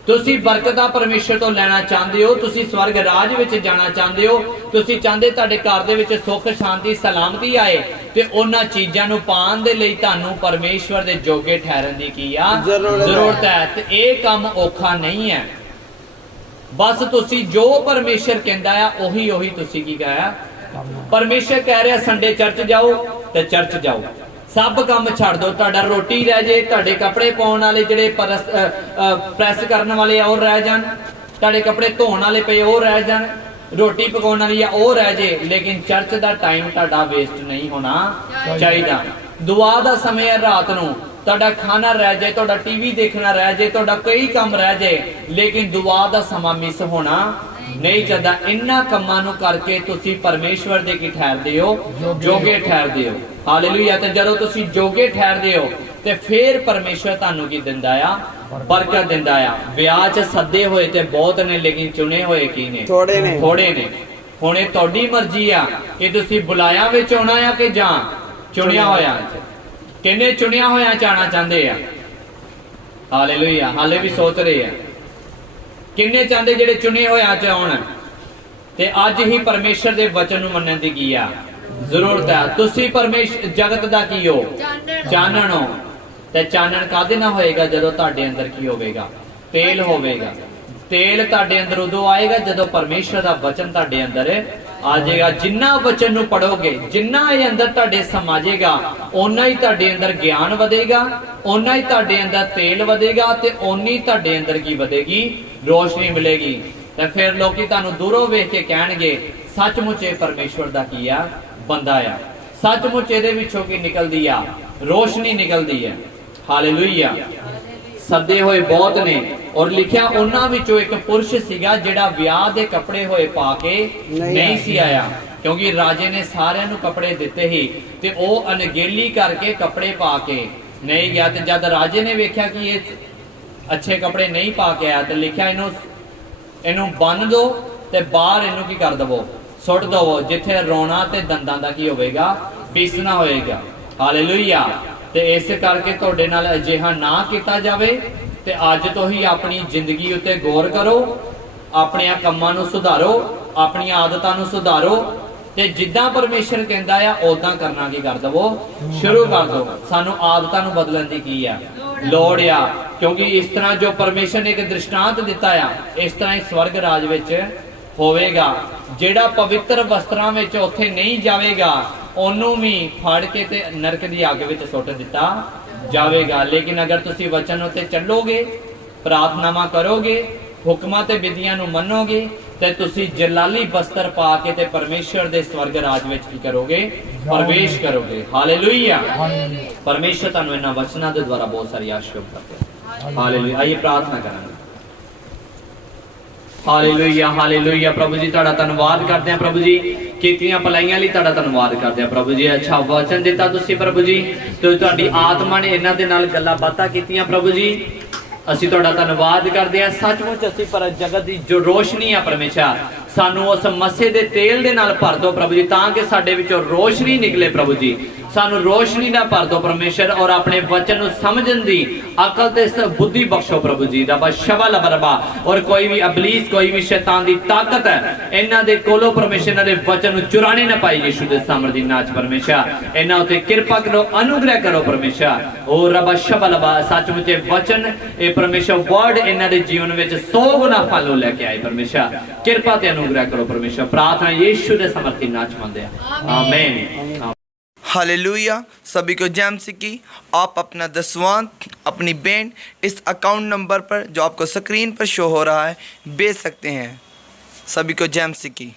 तुसी बरकतां परमेश्वर तो लेना चाहते हो, तुसी स्वर्ग राज विच जाना चाहते हो, तुसी चाहते तुहाडे घर दे विच सुख शांति सलामती आए, ते उन्हां चीजां नू पाण दे लई तुहानू परमेश्वर दे जोगे ठहरन दी की जरूरत है। ते इह काम औखा नहीं है, बस तुसी जो परमेश्वर कहता है ओही ओही तुसी की कहा। परमेश्वर कह रहा संडे चर्च जाओ ते चर्च जाओ, सब काम छड़ दो, तुहाडा रोटी रह जाए, तुहाडे कपड़े पाउण वाले जिहड़े प्रेस करने वाले और रह जान, तुहाडे कपड़े धोण वाले पे और रह जान, ਰੋਟੀ ਪਕਾਉਣ ਵਾਲੀ ਆ ਉਹ ਰਹਿ ਜੇ, ਲੇਕਿਨ ਚਰਚ ਦਾ ਟਾਈਮ ਤੁਹਾਡਾ ਵੇਸਟ ਨਹੀਂ ਹੋਣਾ ਚਾਹੀਦਾ। ਦੁਆ ਦਾ ਸਮੇਂ ਹੈ ਰਾਤ ਨੂੰ, ਤੁਹਾਡਾ ਖਾਣਾ ਰਹਿ ਜਾਏ, ਤੁਹਾਡਾ ਟੀਵੀ ਦੇਖਣਾ ਰਹਿ ਜਾਏ, ਤੁਹਾਡਾ ਕਈ ਕੰਮ ਰਹਿ ਜਾਏ, ਲੇਕਿਨ ਦੁਆ ਦਾ ਸਮਾਂ ਮਿਸ ਹੋਣਾ ਨਹੀਂ ਚਾਹੀਦਾ। ਇਨ੍ਹਾਂ ਕੰਮਾਂ ਨੂੰ ਕਰਕੇ ਤੁਸੀਂ ਪਰਮੇਸ਼ਵਰ ਦੇ ਕੀ ਠਹਿਰਦੇ ਹੋ? ਜੋਗੇ ਠਹਿਰਦੇ ਹੋ। ਹਾਲੇਲੂਇਆ। ਤੇ ਜਦੋਂ ਤੁਸੀਂ ਜੋਗੇ ਠਹਿਰਦੇ ਹੋ ਤੇ ਫਿਰ ਪਰਮੇਸ਼ਵਰ ਤੁਹਾਨੂੰ ਕੀ ਦਿੰਦਾ ਆ? ਬਰਕਤ ਦਿੰਦਾ ਆ। ਵਿਆਹ 'ਚ ਸੱਦੇ ਹੋਏ ਤੇ ਬਹੁਤ ਨੇ, ਲੇਕਿਨ ਚੁਣੇ ਹੋਏ ਕੀ ਨੇ? ਥੋੜੇ ਨੇ। ਹੁਣ ਇਹ ਤੁਹਾਡੀ ਮਰਜ਼ੀ ਆ ਕਿ ਤੁਸੀਂ ਬੁਲਾਇਆ ਵਿੱਚ ਆਉਣਾ ਆ ਕਿ ਜਾਂ ਚੁਣਿਆ ਹੋਇਆ। ਕਿੰਨੇ ਚੁਣਿਆ ਹੋਇਆ ਜਾਣਾ ਚਾਹੁੰਦੇ ਆ? ਹਾਲੇਲੂਇਆ। ਹਾਲੇ ਵੀ ਸੋਚ ਰਹੇ ਆ ਕਿੰਨੇ ਚਾਹੁੰਦੇ ਜਿਹੜੇ ਚੁਣੇ ਹੋਇਆ ਚ ਆਉਣ? ਤੇ ਅੱਜ ਹੀ ਪਰਮੇਸ਼ਰ ਦੇ ਵਚਨ ਨੂੰ ਮੰਨਣ ਦੀ ਕੀ ਆ? ਜ਼ਰੂਰਤ ਹੈ। ਤੁਸੀਂ ਜਗਤ ਦਾ ਕੀ ਹੋ? ਚਾਨਣ ਹੋ। ਤੇ ਚਾਨਣ ਕਾਹਦੇ ਨਾਲ ਹੋਏਗਾ? ਜਦੋਂ ਤੁਹਾਡੇ ਅੰਦਰ ਕੀ ਹੋਵੇਗਾ? ਤੇਲ ਹੋਵੇਗਾ। ਤੇਲ ਤੁਹਾਡੇ ਅੰਦਰ ਉਦੋਂ ਆਏਗਾ ਜਦੋਂ ਪਰਮੇਸ਼ਰ ਦਾ ਵਚਨ ਤੁਹਾਡੇ ਅੰਦਰ ਆ ਜਾਏਗਾ। ਜਿੰਨਾ ਵਚਨ ਨੂੰ ਪੜੋਗੇ, ਜਿੰਨਾ ਇਹ ਅੰਦਰ ਤੁਹਾਡੇ ਸਮਾਜੇਗਾ, ਓਨਾ ਹੀ ਤੁਹਾਡੇ ਅੰਦਰ ਗਿਆਨ ਵਧੇਗਾ, ਓਨਾ ਹੀ ਤੁਹਾਡੇ ਅੰਦਰ ਤੇਲ ਵਧੇਗਾ, ਤੇ ਓਨੀ ਤੁਹਾਡੇ ਅੰਦਰ ਕੀ ਵਧੇਗੀ? ਰੋਸ਼ਨੀ ਮਿਲੇਗੀ। ਤੇ ਫਿਰ ਲੋਕੀ ਤੁਹਾਨੂੰ ਦੂਰੋਂ ਵੇਖ ਕੇ ਕਹਿਣਗੇ ਸੱਚਮੁੱਚ ਇਹ ਪਰਮੇਸ਼ਵਰ ਦਾ ਕੀ ਆ? ਬੰਦਾ ਆ। ਸੱਚਮੁੱਚ ਇਹਦੇ ਵਿੱਚੋਂ ਕੀ ਨਿਕਲਦੀ ਆ? ਰੋਸ਼ਨੀ ਨਿਕਲਦੀ ਹੈ। ਹਾਲੇਲੂਇਆ। ਸੱਦੇ ਹੋਏ ਬਹੁਤ ਨੇ, ਔਰ ਲਿਖਿਆ ਉਹਨਾਂ ਵਿੱਚੋਂ ਇੱਕ ਪੁਰਸ਼ ਸੀਗਾ ਜਿਹੜਾ ਵਿਆਹ ਦੇ ਕੱਪੜੇ ਹੋਏ ਪਾ ਕੇ ਨਹੀਂ ਸੀ ਆਇਆ, ਕਿਉਂਕਿ ਰਾਜੇ ਨੇ ਸਾਰਿਆਂ ਨੂੰ ਕੱਪੜੇ ਦਿੱਤੇ ਸੀ ਤੇ ਉਹ ਅਣਗਹਿਲੀ ਕਰਕੇ ਕੱਪੜੇ ਪਾ ਕੇ ਨਹੀਂ ਗਿਆ। ਤੇ ਜਦ ਰਾਜੇ ਨੇ ਵੇਖਿਆ ਕਿ ਇਹ ਅੱਛੇ ਕੱਪੜੇ ਨਹੀਂ ਪਾ ਕੇ ਆਇਆ, ਤੇ ਲਿਖਿਆ ਇਹਨੂੰ ਬੰਨ ਦੋ ਤੇ ਬਾਹਰ ਇਹਨੂੰ ਕੀ ਕਰ ਦਵੋ? ਸੁੱਟ ਦਵੋ, ਜਿੱਥੇ ਰੋਣਾ ਤੇ ਦੰਦਾਂ ਦਾ ਕੀ ਹੋਵੇਗਾ? ਪੀਸਣਾ ਹੋਏਗਾ। ਹਾਲੇਲੂਇਆ। ਤੇ ਇਸ ਕਰਕੇ ਤੁਹਾਡੇ ਨਾਲ ਅਜਿਹਾ ਨਾ ਕੀਤਾ ਜਾਵੇ। ਤੇ ਅੱਜ ਤੋਂ ਹੀ ਆਪਣੀ ਜ਼ਿੰਦਗੀ ਉੱਤੇ ਗੌਰ ਕਰੋ, ਆਪਣੇ ਕੰਮਾਂ ਨੂੰ ਸੁਧਾਰੋ, ਆਪਣੀਆਂ ਆਦਤਾਂ ਨੂੰ ਸੁਧਾਰੋ, ਤੇ ਜਿੱਦਾਂ ਪਰਮੇਸ਼ਰ ਕਹਿੰਦਾ ਆ ਉਦਾਂ ਕਰਨਾ ਕੀ ਕਰ ਦਵੋ? ਸ਼ੁਰੂ ਕਰ ਦੋ। ਸਾਨੂੰ ਆਦਤਾਂ ਨੂੰ ਬਦਲਣ ਦੀ ਕੀ ਆ? ਲੋੜ ਆ। ਕਿਉਂਕਿ ਇਸ ਤਰ੍ਹਾਂ ਜੋ ਪਰਮੇਸ਼ਰ ਨੇ ਇੱਕ ਦ੍ਰਿਸ਼ਟਾਂਤ ਦਿੱਤਾ ਆ, ਇਸ ਤਰ੍ਹਾਂ ਹੀ ਸਵਰਗ ਰਾਜ ਵਿੱਚ ਹੋਵੇਗਾ। ਜਿਹੜਾ ਪਵਿੱਤਰ ਵਸਤਰਾਂ ਵਿੱਚ ਉੱਥੇ ਨਹੀਂ ਜਾਵੇਗਾ, ਉਹਨੂੰ ਵੀ ਫੜ ਕੇ ਤੇ ਨਰਕ ਦੀ ਅੱਗ ਵਿੱਚ ਸੁੱਟ ਦਿੱਤਾ ਜਾਵੇਗਾ। ਲੇਕਿਨ ਅਗਰ ਤੁਸੀਂ ਵਚਨ ਉੱਤੇ ਚੱਲੋਗੇ, ਪ੍ਰਾਰਥਨਾਵਾਂ ਕਰੋਗੇ, ਹੁਕਮਾਂ ਤੇ ਵਿਧੀਆਂ ਨੂੰ ਮੰਨੋਗੇ, ਤੇ ਤੁਸੀਂ ਜਲਾਲੀ ਬਸਤਰ ਪਾ ਕੇ ਤੇ ਪਰਮੇਸ਼ਰ ਦੇ ਸਵਰਗ ਰਾਜ ਵਿੱਚ ਕੀ ਕਰੋਗੇ? ਪ੍ਰਵੇਸ਼ ਕਰੋਗੇ। ਹਾਲੇਲੂਇਆ। ਪਰਮੇਸ਼ਰ ਤੁਹਾਨੂੰ ਇਹਨਾਂ ਵਚਨਾਂ ਦੇ ਦੁਆਰਾ ਬਹੁਤ ਸਾਰੀ ਆਸ਼ੀਰਵਾਦ ਕਰਦਾ ਹੈ। ਹਾਲੇਲੂਇਆ। ਆइए प्रार्थना ਕਰਾਂਗੇ। ਹਾਲੇਲੂਇਆ। ਹਾਲੇਲੂਇਆ। ਪ੍ਰਭੂ ਜੀ ਤੁਹਾਡਾ ਧੰਨਵਾਦ ਕਰਦੇ ਹਾਂ। ਪ੍ਰਭੂ ਜੀ ਕੀਤੀਆਂ ਭਲਾਈਆਂ ਲਈ ਤੁਹਾਡਾ ਧੰਨਵਾਦ ਕਰਦੇ ਹਾਂ। ਪ੍ਰਭੂ ਜੀ ਅੱਛਾ ਵਚਨ ਦਿੱਤਾ ਤੁਸੀਂ ਪ੍ਰਭੂ ਜੀ, ਤੇ ਤੁਹਾਡੀ ਆਤਮਾ ਨੇ ਇਹਨਾਂ ਦੇ ਨਾਲ ਗੱਲਾਂ ਬਾਤਾਂ ਕੀਤੀਆਂ ਪ੍ਰਭੂ ਜੀ। ਅਸੀਂ ਤੁਹਾਡਾ ਧੰਨਵਾਦ ਕਰਦੇ ਹਾਂ। ਸੱਚਮੁੱਚ ਅਸੀਂ ਪਰ ਜਗਤ ਦੀ ਜੋ ਰੋਸ਼ਨੀ ਆ ਪਰਮੇਸ਼ਰ, ਸਾਨੂੰ ਉਸ ਮੱਸੇ ਦੇ ਤੇਲ ਦੇ ਨਾਲ ਭਰ ਦਿਓ ਪ੍ਰਭੂ ਜੀ, ਤਾਂ ਕਿ ਸਾਡੇ ਵਿੱਚੋਂ ਰੋਸ਼ਨੀ ਨਿਕਲੇ ਪ੍ਰਭੂ ਜੀ। ਸਾਨੂੰ ਰੋਸ਼ਨੀ ਨਾਲ ਭਰ ਦਿਓ ਪਰਮੇਸ਼ਰ, ਔਰ ਆਪਣੇ ਵਚਨ ਨੂੰ ਸਮਝਣ ਦੀ ਅਕਲ ਤੇ ਬੁੱਧੀ ਬਖਸ਼ੋ ਪ੍ਰਭੂ ਜੀ। ਰੱਬਾ ਸ਼ਬਲ ਬਰਬਾ, ਔਰ ਕੋਈ ਵੀ ਅਬਲੀਸ, ਕੋਈ ਵੀ ਸ਼ੈਤਾਨ ਦੀ ਤਾਕਤ ਹੈ ਇਹਨਾਂ ਦੇ ਕੋਲੋਂ ਪਰਮੇਸ਼ਰ ਇਹਨਾਂ ਦੇ ਵਚਨ ਨੂੰ ਚੁਰਾਣੇ ਨਾ ਪਾਈ। ਯਿਸੂ ਦੇ ਸਾਮਰਥੀ ਨਾਚ ਪਰਮੇਸ਼ਰ ਇਹਨਾਂ ਉਤੇ ਕਿਰਪਾ ਕਰੋ, ਅਨੁਗ੍ਰਹਿ ਕਰੋ ਪਰਮੇਸ਼ਰ। ਉਹ ਰੱਬਾ ਸ਼ਬਲ ਬਾ ਸੱਚਮੁੱਚ ਵਚਨ ਇਹ ਪਰਮੇਸ਼ਰ ਵਰਡ ਇਹਨਾਂ ਦੇ ਜੀਵਨ ਵਿੱਚ 100 ਗੁਣਾ ਫਲ ਲੈ ਕੇ ਆਏ ਪਰਮੇਸ਼ਰ। ਕਿਰਪਾ ਤੇ ਅਨੁਗ੍ਰਹਿ ਕਰੋ ਪਰਮੇਸ਼ਰ। प्रार्थना यीशु के समर्थी नाच मंदे। आमीन। हालेलुया। सभी को जय मसीह की। आप अपना दसवांत, अपनी बेंड इस अकाउंट नंबर पर जो आपको स्क्रीन पर शो हो रहा है भेज सकते हैं। सभी को जय मसीह की।